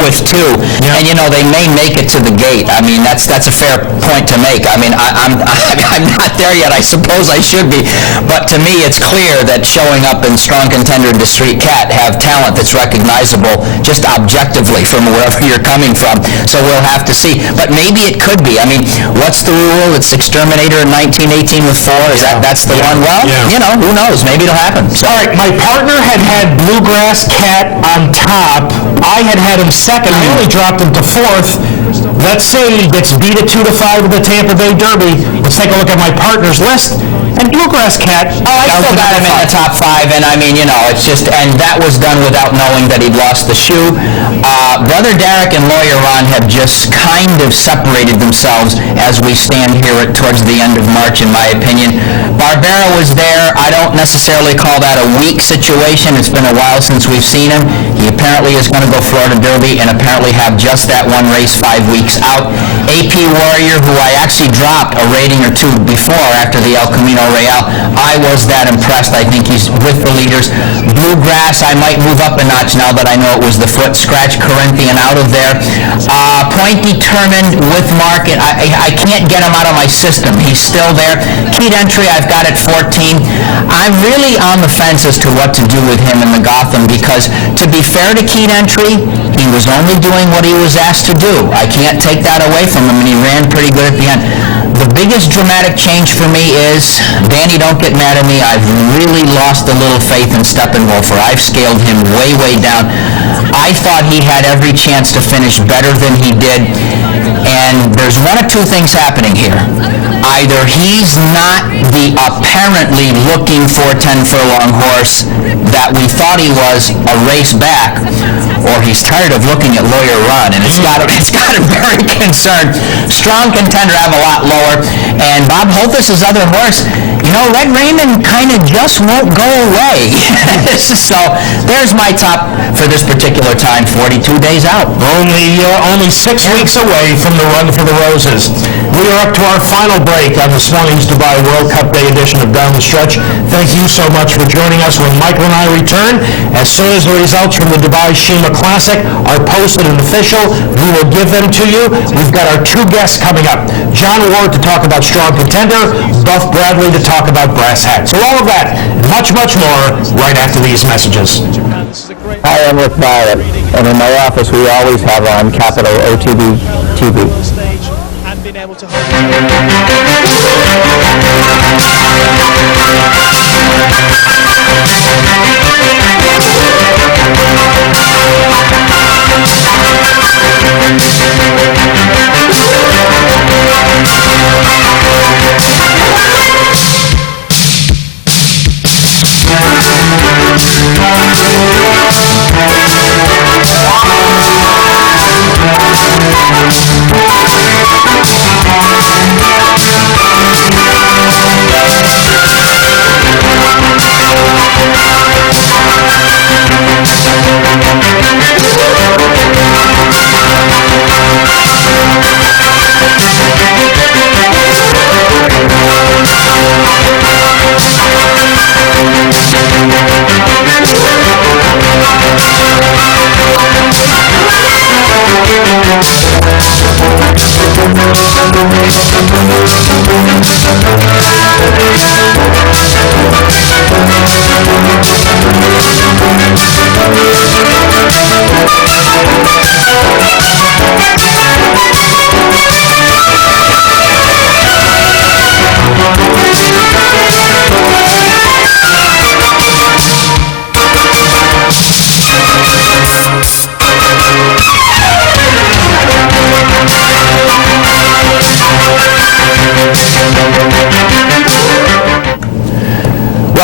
with 2, and they may make it to the gate. I mean, that's a fair point to make. I mean, I'm not there yet. I suppose I should be, but to me it's clear that Showing Up and Strong Contender and Discreet Cat have talent that's recognizable just objectively from wherever you're coming from. So we'll have to see, but maybe it could be. I mean, what's the rule? It's Exterminator in 1918 with 4. Is that's the one? Well, who knows? Maybe it'll happen. So. All right, my partner had Bluegrass Cat on top. I had him second. I only dropped him to fourth. Let's say he gets beat at 2-5 at the Tampa Bay Derby. Let's take a look at my partner's list. And Bluegrass Cat, I still got him in the top 5, and I mean, it's just, and that was done without knowing that he'd lost the shoe. Brother Derek and Lawyer Ron have just kind of separated themselves as we stand here towards the end of March, in my opinion. Barbaro was there. I don't necessarily call that a weak situation. It's been a while since we've seen him. He apparently is going to go Florida Derby and apparently have just that one race 5 weeks out. AP Warrior, who I actually dropped a rating or 2 before after the El Camino Real. I was that impressed. I think he's with the leaders. Bluegrass, I might move up a notch now that I know it was the foot. Scratch Corinthian out of there. Point Determined with Mark. I can't get him out of my system. He's still there. Keyed Entry, I've got at 14. I'm really on the fence as to what to do with him in the Gotham because, to be fair to Keyed Entry, he was only doing what he was asked to do. I can't take that away from him, and he ran pretty good at the end. The biggest dramatic change for me is, Danny, don't get mad at me, I've really lost a little faith in Steppenwolfer. I've scaled him way, way down. I thought he had every chance to finish better than he did, and there's one of two things happening here. Either he's not the apparently looking for 10-furlong horse that we thought he was a race back, or he's tired of looking at Lawyer Run, and it's got him very concerned. Strong Contender have a lot lower, and Bob Holthus's other horse, Red Raymond kind of just won't go away. So there's my top for this particular time, 42 days out. Only 6 weeks away from the Run for the Roses. We are up to our final break on this morning's Dubai World Cup Day edition of Down the Stretch. Thank you so much for joining us. When Michael and I return, as soon as the results from the Dubai Shima Classic are posted and official, we will give them to you. We've got our two guests coming up. John Ward to talk about Strong Contender, Buff Bradley to talk about Brass Hat. So all of that and much, much more right after these messages. Hi, I'm Rick Barrett, and in my office we always have on Capital OTB TV. Been able to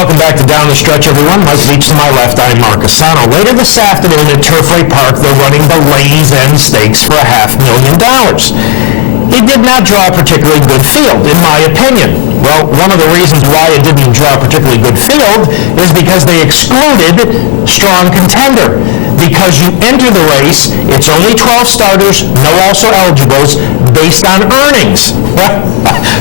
Welcome back to Down the Stretch, everyone. Mike Leach to my left, I'm Mark CUSANO. Later this afternoon at Turfway Park, they're running the Lays End Stakes for $500,000. It did not draw a particularly good field, in my opinion. Well, one of the reasons why it didn't draw a particularly good field is because they excluded Strong Contender. Because you enter the race, it's only 12 starters, no also eligibles, based on earnings. Well,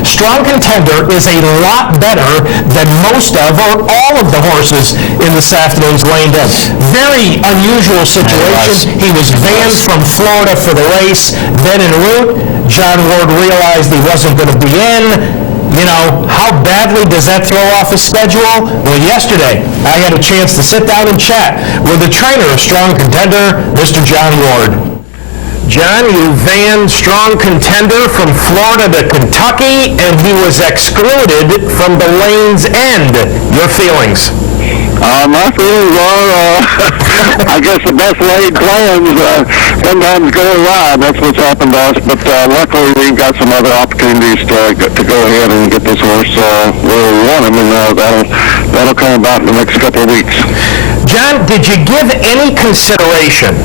Strong Contender is a lot better than most of or all of the horses in this afternoon's lane end. Very unusual situation. He was banned from Florida for the race. Then en route, John Ward realized he wasn't going to be in. How badly does that throw off his schedule? Well, yesterday, I had a chance to sit down and chat with the trainer of Strong Contender, Mr. John Ward. John, you banned Strong Contender from Florida to Kentucky, and he was excluded from the Lane's End. Your feelings? My feelings are, I guess the best laid plans sometimes go awry. That's what's happened to us. But luckily, we've got some other opportunities to go ahead and get this horse where we want him, and that'll come about in the next couple of weeks. John, did you give any consideration?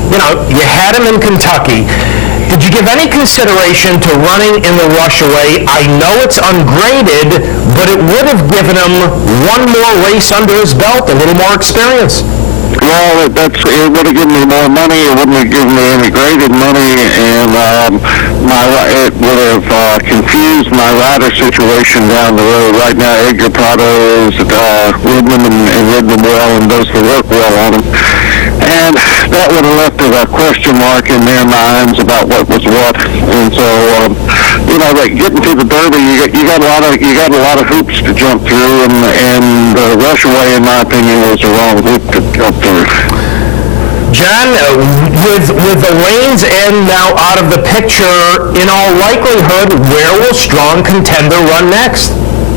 You had him in Kentucky. Did you give any consideration to running in the Rushaway? I know it's ungraded, but it would have given him one more race under his belt, a little more experience. Well, it would have given me more money. It wouldn't have given me any graded money, and it would have confused my rider situation down the road. Right now, Edgar Prado is ridden him and ridden him well and does the work well on him. And that would have left a question mark in their minds about what was what. And so, getting to the Derby, you got a lot of hoops to jump through, and the Rushaway, in my opinion, was the wrong hoop to jump through. John, with the Reigns end now out of the picture, in all likelihood, where will Strong Contender run next?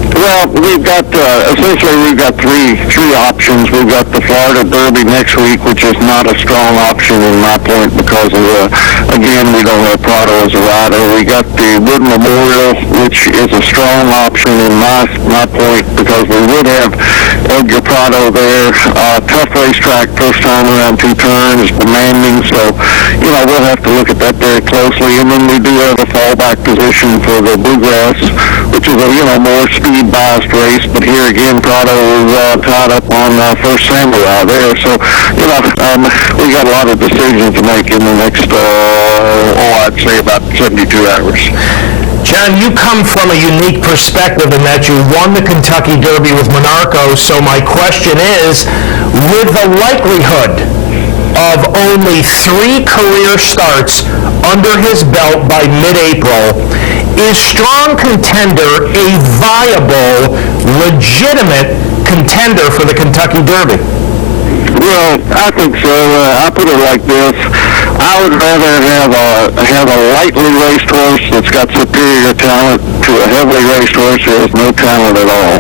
Well, we've got three options. We've got the Florida Derby next week, which is not a strong option in my point because of again, we don't have Prado as a rider. We got the Wood Memorial, which is a strong option in my point because we would have Edgar Prado there. Tough racetrack, first time around 2 turns, demanding. So, we'll have to look at that very closely. And then we do have a fallback position for the Bluegrass, which is a more speed-biased race. But here again, Prado was tied up on First Samurai there. So, we got a lot of decisions to make in the next, I'd say about 72 hours. John, you come from a unique perspective in that you won the Kentucky Derby with Monarco, so my question is, with the likelihood of only 3 career starts under his belt by mid-April, is Strong Contender a viable, legitimate contender for the Kentucky Derby? Well, I think so. I put it like this. I would rather have a lightly raced horse that's got superior talent to a heavily raced horse who has no talent at all.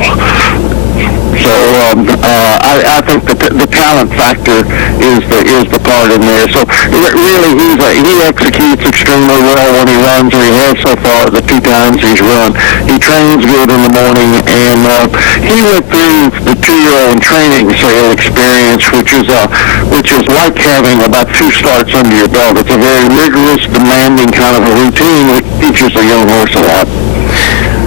So I think the talent factor is the part in there. So really, he executes extremely well when he runs, or he has so far the 2 times he's run. He trains good in the morning, and he went through the 2-year-old training sale experience, which is like having about 2 starts under your belt. It's a very rigorous, demanding kind of a routine that teaches a young horse a lot.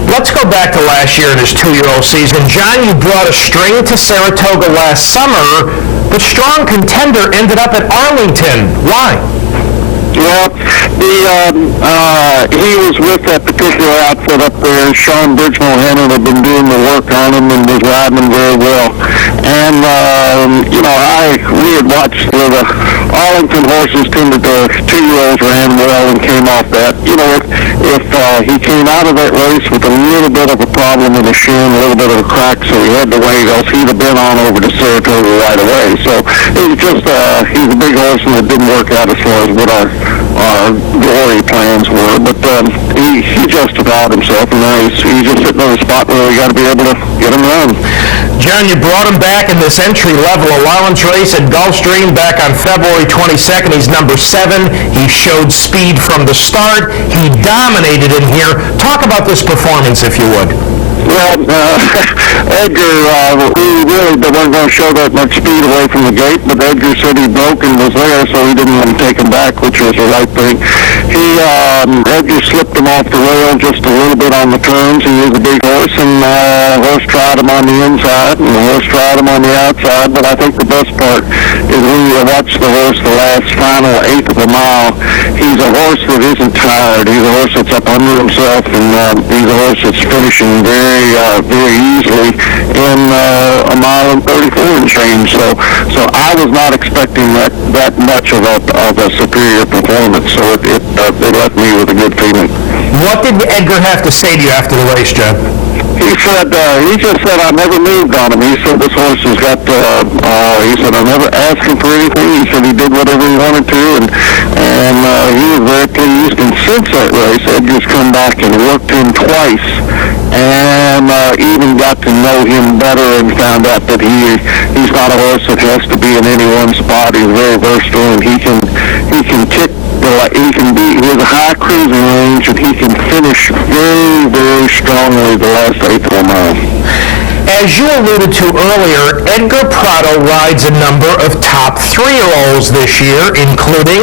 Let's go back to last year in his 2-year-old season. John, you brought a string to Saratoga last summer, but Strong Contender ended up at Arlington. Why? Well, he was with that particular outfit up there. Sean Bridgmoor-Hennon had been doing the work on him and was riding him very well. And, we had watched the Arlington horses tended to, 2-year-olds ran well and came off that. If he came out of that race with a little bit of a problem in the shin, a little bit of a crack, so he had to wait, else he'd have been on over to Saratoga right away. So it was just, he's a big horse and it didn't work out as far as what our glory plans were, but he justified himself, and now he's just sitting on a spot where we got to be able to get him run. John, you brought him back in this entry-level allowance race at Gulfstream back on February 22nd. He's number 7. He showed speed from the start. He dominated in here. Talk about this performance, if you would. Well, Edgar, we really weren't going to show that much speed away from the gate, but Edgar said he broke and was there, so he didn't want to take him back, which was the right thing. Edgar slipped him off the rail just a little bit on the turns. He is a big horse, and the horse tried him on the inside, and the horse tried him on the outside, but I think the best part is when you watch the horse the last final 1/8 of a mile, he's a horse that isn't tired. He's a horse that's up under himself, and he's a horse that's finishing very easily in 1 mile and 34 and change. So I was not expecting that much of a superior performance. So it left me with a good feeling. What did Edgar have to say to you after the race, John? He just said, I never moved on him. He said this horse has got, he said, I never asked him for anything. He said he did whatever he wanted to, and he was very pleased. And since that race, Edgar's come back and worked him twice, and even got to know him better and found out that he's not a horse that has to be in any one spot. He's very versatile, and he can kick. He can be with a high cruising range, and he can finish very, very strongly the last 1/8 of a mile. As you alluded to earlier, Edgar Prado rides a number of top 3-year-olds this year, including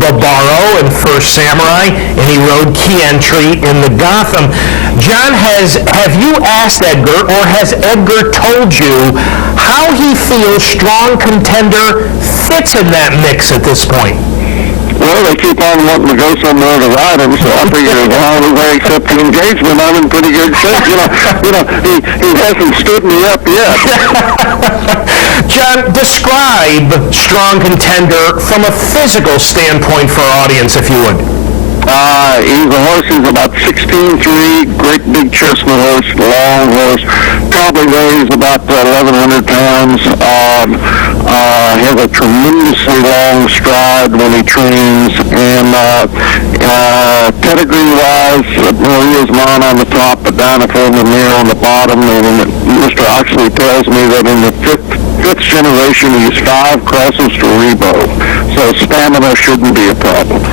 Barbaro and First Samurai, and he rode Key Entry in the Gotham. John, have you asked Edgar, or has Edgar told you how he feels Strong Contender fits in that mix at this point? Well, they keep on wanting to go somewhere to ride him, so I figure as long as they accept the engagement, I'm in pretty good shape. He hasn't stood me up yet. John, describe Strong Contender from a physical standpoint for our audience, if you would. He's a horse who's about 16'3", great big chestnut horse, long horse, probably weighs about 1,100 pounds, has a tremendously long stride when he trains, and pedigree-wise, Maria's Mon on the top, but Dynaform and Mir on the bottom, and Mr. Oxley tells me that in the fifth generation he's 5 crosses to Rebo, so stamina shouldn't be a problem.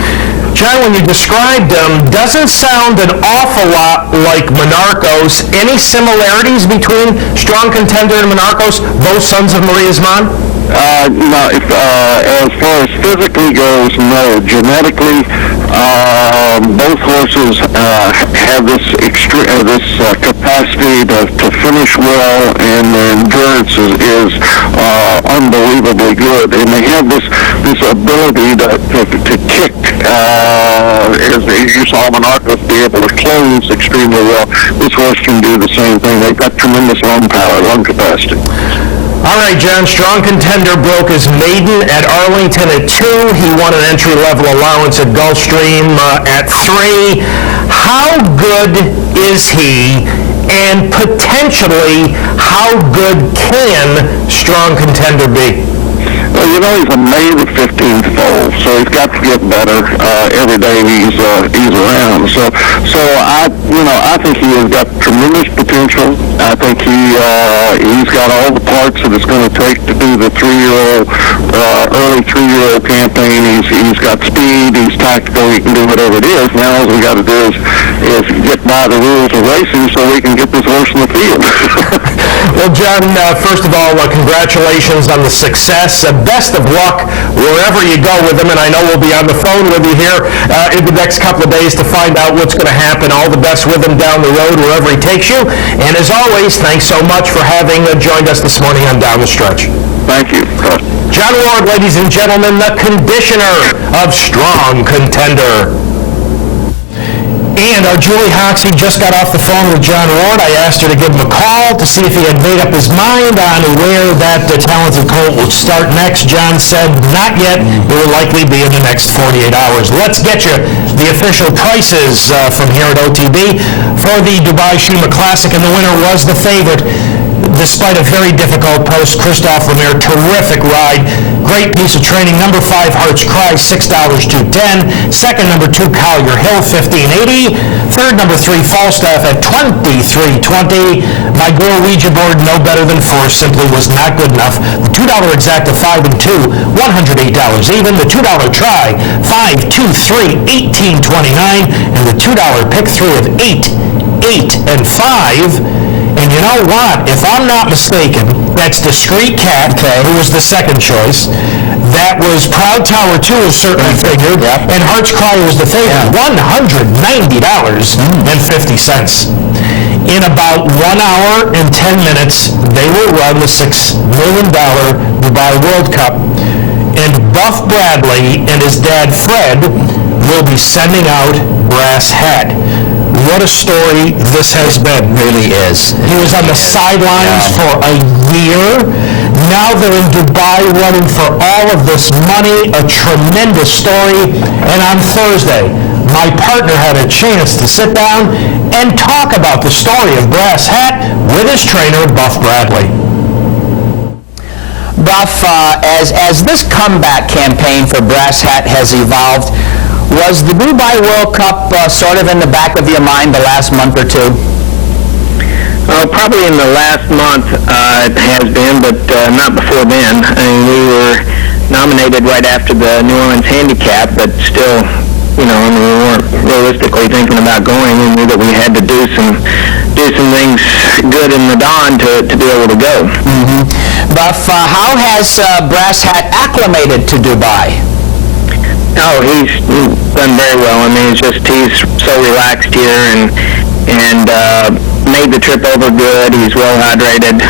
John, when you described him, doesn't sound an awful lot like Monarchos. Any similarities between Strong Contender and Monarchos, both sons of Maria's Mon? No, as far as physically goes, no. Genetically, both horses have this capacity to finish well, and their endurance is unbelievably good. And they have this ability to kick, as you saw Monarchos be able to close extremely well. This horse can do the same thing. They've got tremendous lung power, lung capacity. All right, John, Strong Contender broke his maiden at Arlington at 2. He won an entry-level allowance at Gulfstream at 3. How good is he, and potentially how good can Strong Contender be? Well, you know, he's a May the 15th foal, so he's got to get better every day he's around. So I think he has got tremendous potential. I think he's got all the parts that it's going to take to do the early three-year-old campaign. He's got speed. He's tactical. He can do whatever it is. Now all we got to do is get by the rules of racing so we can get this horse in the field. Well, John, first of all, congratulations on the success. Best of luck wherever you go with him, and I know we'll be on the phone with you here in the next couple of days to find out what's going to happen. All the best with him down the road wherever he takes you. And as always, thanks so much for having joined us this morning on Down the Stretch. Thank you. John Ward, ladies and gentlemen, the conditioner of Strong Contender. And our Julie Hoxie just got off the phone with John Ward. I asked her to give him a call to see if he had made up his mind on where that talented colt would start next. John said, not yet. It will likely be in the next 48 hours. Let's get you the official prices from here at OTB for the Dubai Shima Classic, and the winner was the favorite. Despite a very difficult post, Christophe Lemaire, terrific ride. Great piece of training. Number 5, Heart's Cry, $6.210. Second, number 2, Collier Hill, $15.80. Third, number 3, Falstaff at $23.20. My girl Ouija board, no better than 4, simply was not good enough. The $2 exacta 5 and 2, $108 even. The $2 try, 5, 2, 3, $18.29. And the $2 pick 3 of 8, 8, and 5. And you know what? If I'm not mistaken, that's Discreet Cat, who was the second choice. That was Proud Tower 2 is certainly figured. Yep. And Heart's Cry was the favorite. $190.50. In about 1 hour and 10 minutes, they will run the $6 million Dubai World Cup. And Buff Bradley and his dad, Fred, will be sending out Brass Hat. What a story this has been. It really is. He was on the sidelines for a year. Now they're in Dubai running for all of this money. A tremendous story. And on Thursday, my partner had a chance to sit down and talk about the story of Brass Hat with his trainer, Buff Bradley. Buff, as this comeback campaign for Brass Hat has evolved, was the Dubai World Cup sort of in the back of your mind the last month or two? Probably in the last month it has been, but not before then. I mean, we were nominated right after the New Orleans Handicap, but still, we weren't realistically thinking about going. We knew that we had to do some things good in the dawn to be able to go. Mm-hmm. Buff, how has Brass Hat acclimated to Dubai? Oh, he's done very well. I mean, he's so relaxed here and made the trip over good. He's well hydrated.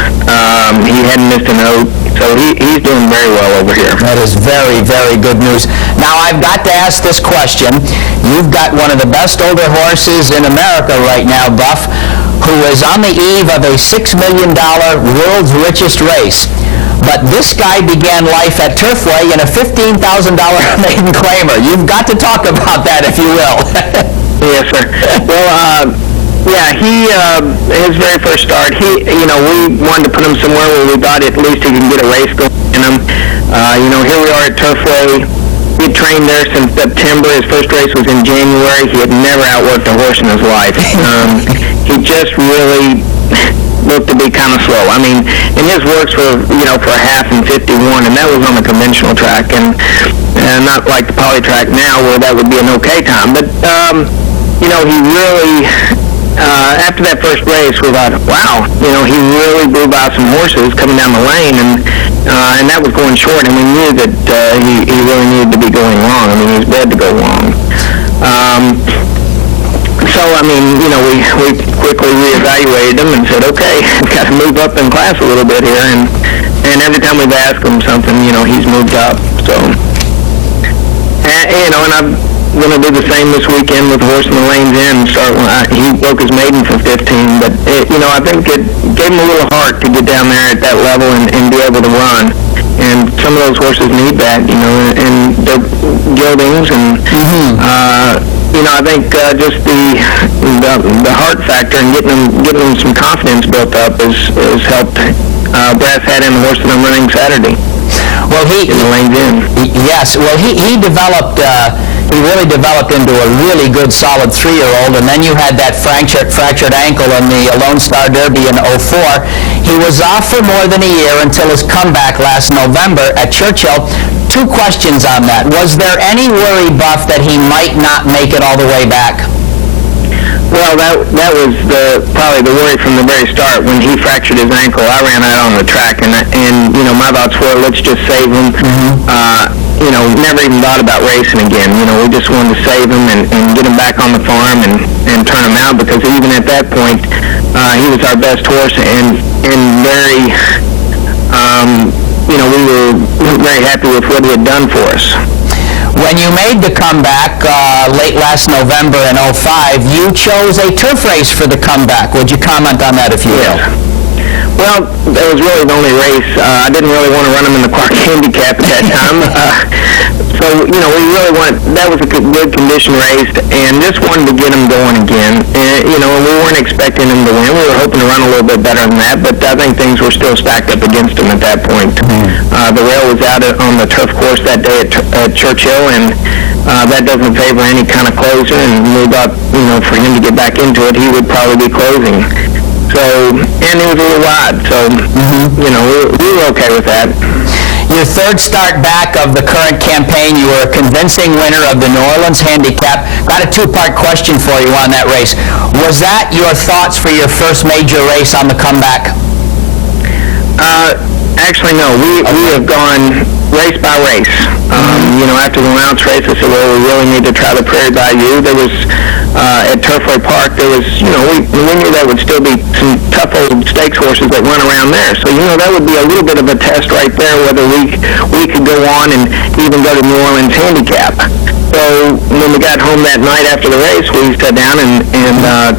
He hadn't missed a note. So he's doing very well over here. That is very, very good news. Now, I've got to ask this question. You've got one of the best older horses in America right now, Buff, who is on the eve of a $6 million world's richest race. but this guy began life at Turfway in a $15,000 maiden claimer. You've got to talk about that, if you will. Yes, sir. Well, his very first start, we wanted to put him somewhere where we thought at least he could get a race going in him. Here we are at Turfway. He trained there since September. His first race was in January. He had never outworked a horse in his life. He just really looked to be kind of slow. I mean, and his works were, for a half and 51, and that was on the conventional track, and not like the poly track now where that would be an okay time. But, he really, after that first race, we thought, wow, he really blew by some horses coming down the lane, and that was going short, and we knew that he really needed to be going long. I mean, he was bred to go long. So, we quickly reevaluated him and said, okay, we've got to move up in class a little bit here, and every time we've asked him something, he's moved up. So, and I'm going to do the same this weekend with the horse in the lanes in. He broke his maiden for 15, but I think it gave him a little heart to get down there at that level and be able to run. And some of those horses need that, and they're geldings, and I think just the heart factor and getting them some confidence built up has helped Brass Hat and the horse that I'm running Saturday. Well, in the lanes in. Yes. Well, he developed. He really developed into a really good, solid 3-year-old, and then you had that fractured ankle in the Lone Star Derby in '04. He was off for more than a year until his comeback last November at Churchill. 2 questions on that. Was there any worry, Buff, that he might not make it all the way back? Well, that was probably the worry from the very start. When he fractured his ankle, I ran out on the track, and my thoughts were, let's just save him. Never even thought about racing again. We just wanted to save him and get him back on the farm and turn him out, because even at that point, he was our best horse and very, we were very happy with what he had done for us. When you made the comeback late last November in '05, you chose a turf race for the comeback. Would you comment on that, if you will? Well, that was really the only race. I didn't really want to run him in the Clark Handicap at that time. So, we really that was a good condition race, and just wanted to get him going again. And, we weren't expecting him to win. We were hoping to run a little bit better than that, but I think things were still stacked up against him at that point. The rail was out on the turf course that day at Churchill, and that doesn't favor any kind of closer, and we thought, for him to get back into it, he would probably be closing. So, and he was a little wide, so, we were okay with that. Your third start back of the current campaign, you were a convincing winner of the New Orleans Handicap. Got a 2-part question for you on that race. Was that your thoughts for your first major race on the comeback? Actually, no. We have gone race by race. After the Lounge race, I said, well, we really need to try the Prairie Bayou. There was, at Turfway Park, there was, we knew there would still be some tough old stakes horses that run around there. So, that would be a little bit of a test right there, whether we could go on and even go to New Orleans Handicap. So when we got home that night after the race, we sat down and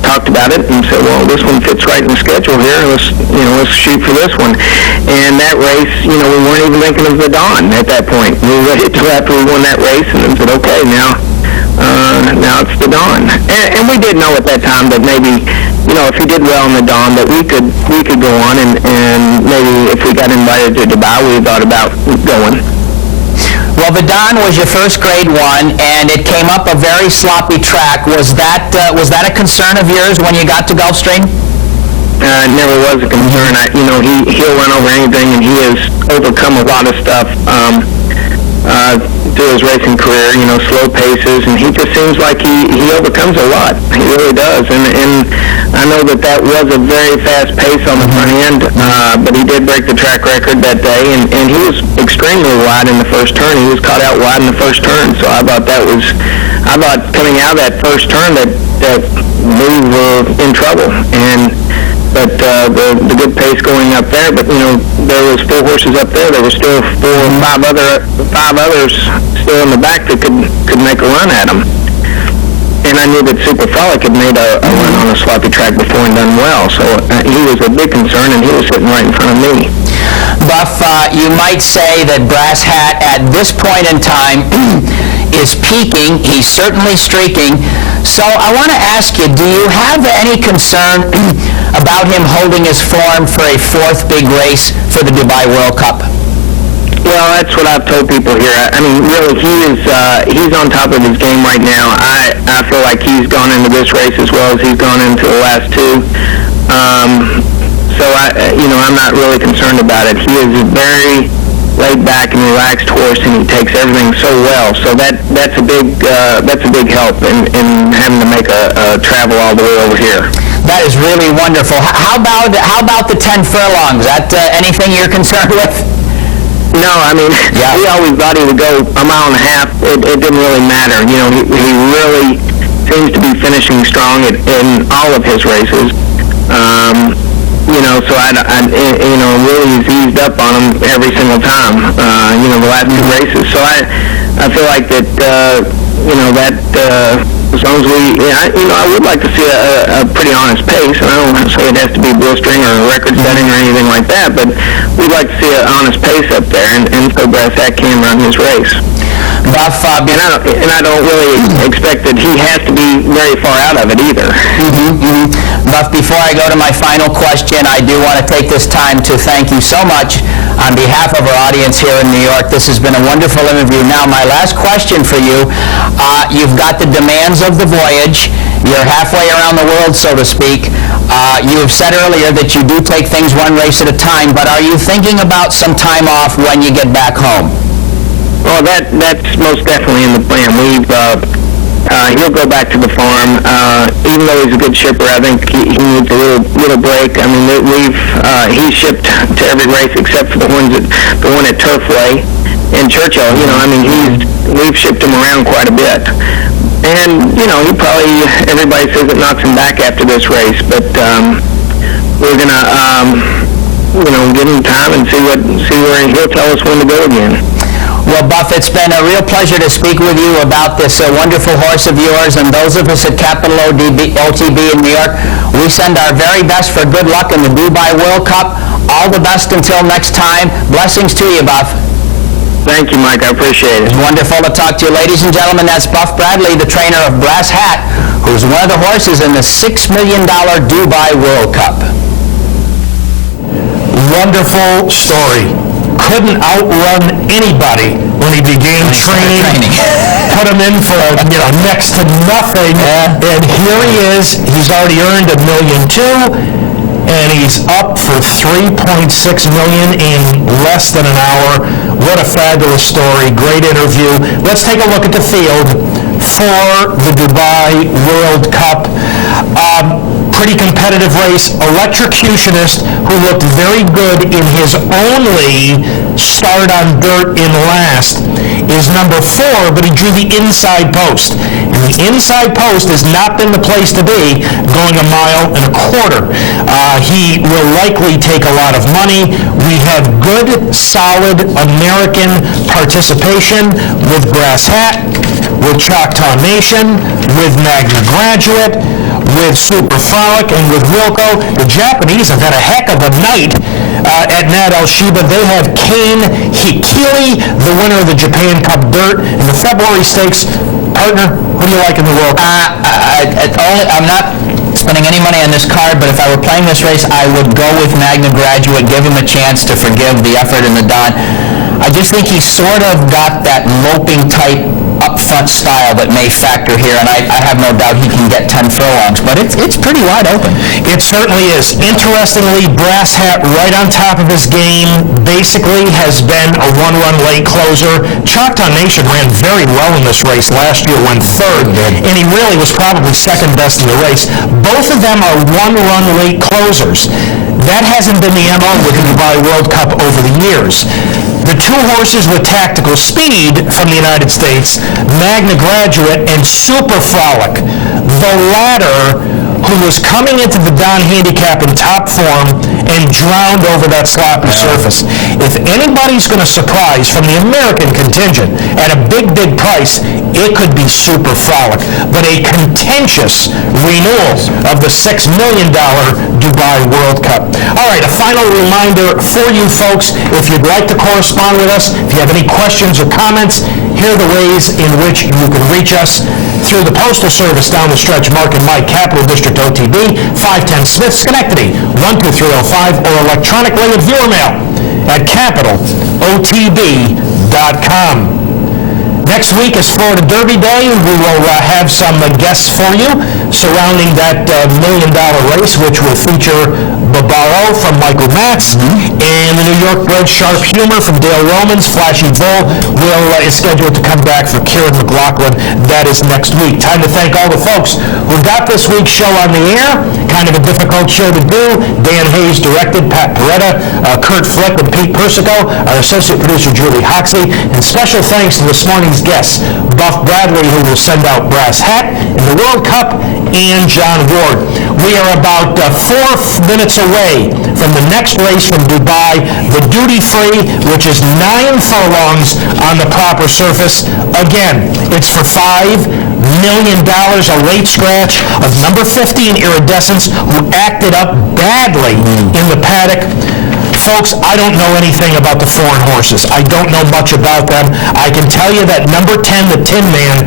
talked about it and said, well, this one fits right in the schedule here. Let's shoot for this one. And that race, we weren't even thinking of the Dawn at that point. We waited till after we won that race and then said, okay, now it's the Dawn. And we did know at that time that maybe, if he did well in the Dawn, that we could go on and maybe if we got invited to Dubai, we thought about going. Well, the Don was your first Grade 1, and it came up a very sloppy track. Was that a concern of yours when you got to Gulfstream? It never was a concern. He'll run over anything, and he has overcome a lot of stuff through his racing career. Slow paces, and he just seems like he overcomes a lot. He really does, and I know that was a very fast pace on the front end, but he did break the track record that day, and he was extremely wide in the first turn. He was caught out wide in the first turn, so I thought coming out of that first turn that we were in trouble, but the good pace going up there, but there was 4 horses up there. There were still 4 or 5 others still in the back that could make a run at him. And I knew that Super Frolic had made a run on a sloppy track before and done well, so he was a big concern, and he was sitting right in front of me. Buff, you might say that Brass Hat at this point in time is peaking. He's certainly streaking. So I want to ask you, do you have any concern about him holding his form for a fourth big race for the Dubai World Cup? Well, that's what I've told people here. I mean, really, he's on top of his game right now. I feel like he's gone into this race as well as he's gone into the last two. So I'm not really concerned about it. He is a very laid back and relaxed horse, and he takes everything so well. So that's a big help in having to make a travel all the way over here. That is really wonderful. How about the 10 furlongs? Is that anything you're concerned with? No, I mean, we always thought he would go a mile and a half. It didn't really matter. You know, he really seems to be finishing strong in all of his races. So really he's eased up on him every single time. The last two races. So I feel like that. As long as I would like to see a pretty honest pace, and I don't say it has to be blistering or record-setting or anything like that, but we'd like to see an honest pace up there, and so Brass Hat can run his race. Buff, and I don't really expect that he has to be very far out of it either. Buff, before I go to my final question, I do want to take this time to thank you so much on behalf of our audience here in New York. This has been a wonderful interview. Now, my last question for you, you've got the demands of the voyage. You're halfway around the world, so to speak. You have said earlier that you do take things one race at a time, but are you thinking about some time off when you get back home? Well, that's most definitely in the plan. He'll go back to the farm. Even though he's a good shipper, I think he needs a little break. I mean, he's shipped to every race except for the one at Turfway in Churchill. We've shipped him around quite a bit. And everybody says it knocks him back after this race, but we're gonna give him time and see where he'll tell us when to go again. Well, Buff, it's been a real pleasure to speak with you about this wonderful horse of yours, and those of us at Capital OTB in New York, we send our very best for good luck in the Dubai World Cup. All the best until next time. Blessings to you, Buff. Thank you, Mike. I appreciate it. It's wonderful to talk to you. Ladies and gentlemen, that's Buff Bradley, the trainer of Brass Hat, who's one of the horses in the $6 million Dubai World Cup. Wonderful story. Couldn't outrun anybody when he began training. Put him in for next to nothing, and here he is. He's already earned $1.2 million, and he's up for $3.6 million in less than an hour. What a fabulous story! Great interview. Let's take a look at the field for the Dubai World Cup. Pretty competitive race. Electrocutionist, who looked very good in his only start on dirt in last, is number 4, but he drew the inside post. And the inside post has not been the place to be, going 1.25 miles. He will likely take a lot of money. We have good, solid American participation with Brass Hat, with Choctaw Nation, with Magna Graduate, with Super Frolic, and with Wilco. The Japanese have had a heck of a night at Nad El Sheba. They have Kane Hikili, the winner of the Japan Cup Dirt, and the February Stakes. Partner, who do you like in the World Cup? I'm not spending any money on this card, but if I were playing this race, I would go with Magna Graduate, give him a chance to forgive the effort in the Don. I just think he's sort of got that loping type up-front style that may factor here, and I have no doubt he can get 10 furlongs, but it's pretty wide open. It certainly is. Interestingly, Brass Hat right on top of his game, basically has been a one-run late closer. Choctaw Nation ran very well in this race last year, went 3rd, and he really was probably second best in the race. Both of them are one-run late closers. That hasn't been the MO with the Dubai World Cup over the years. The two horses with tactical speed from the United States, Magna Graduate and Super Frolic, the latter who was coming into the Don Handicap in top form and drowned over that sloppy surface. If anybody's going to surprise from the American contingent at a big, big price, it could be Super Frolic. But a contentious renewal of the $6 million Dubai World World Cup. All right, a final reminder for you folks, if you'd like to correspond with us, if you have any questions or comments, here are the ways in which you can reach us. Through the Postal Service down the stretch, Mark and Mike, Capital District OTB, 510 Smith, Schenectady, 12305, or electronically at viewer mail at capitalotb.com. Next week is Florida Derby Day. We will have some guests for you surrounding that $1 million race, which will feature Barbaro from Michael Matz, and the New York bred Sharp Humor from Dale Romans. Flashy Bull is scheduled to come back for Kieran McLaughlin. That is next week. Time to thank all the folks who got this week's show on the air. Kind of a difficult show to do. Dan Hayes directed, Pat Peretta, Kurt Flick, and Pete Persico, our associate producer Julie Hoxley, and special thanks to this morning's guests, Buff Bradley, who will send out Brass Hat in the World Cup, and John Ward. We are about 4 minutes away from the next race from Dubai, the Duty Free, which is 9 furlongs on the proper surface. Again, it's for $5 million, a late scratch of number 15 Iridescence, who acted up badly in the paddock. Folks, I don't know anything about the foreign horses. I don't know much about them. I can tell you that number 10, the Tin Man,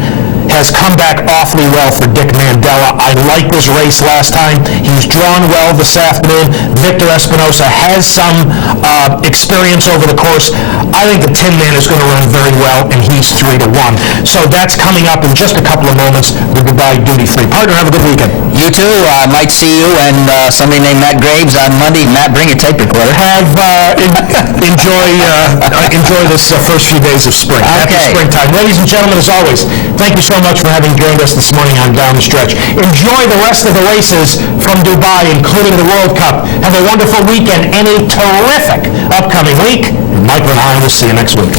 has come back awfully well for Dick Mandela. I liked his race last time. He was drawn well this afternoon. Victor Espinosa has some experience over the course. I think the Tin Man is going to run very well, and he's 3-1. So that's coming up in just a couple of moments. The Dubai Duty Free. Partner, have a good weekend. You too. I might see you and somebody named Matt Graves on Monday. Matt, bring a tape recorder. Enjoy this first few days of spring. Happy springtime. Ladies and gentlemen, as always, thank you so much for having joined us this morning on Down the Stretch. Enjoy the rest of the races from Dubai, including the World Cup. Have a wonderful weekend and a terrific upcoming week. Mike and I will see you next week.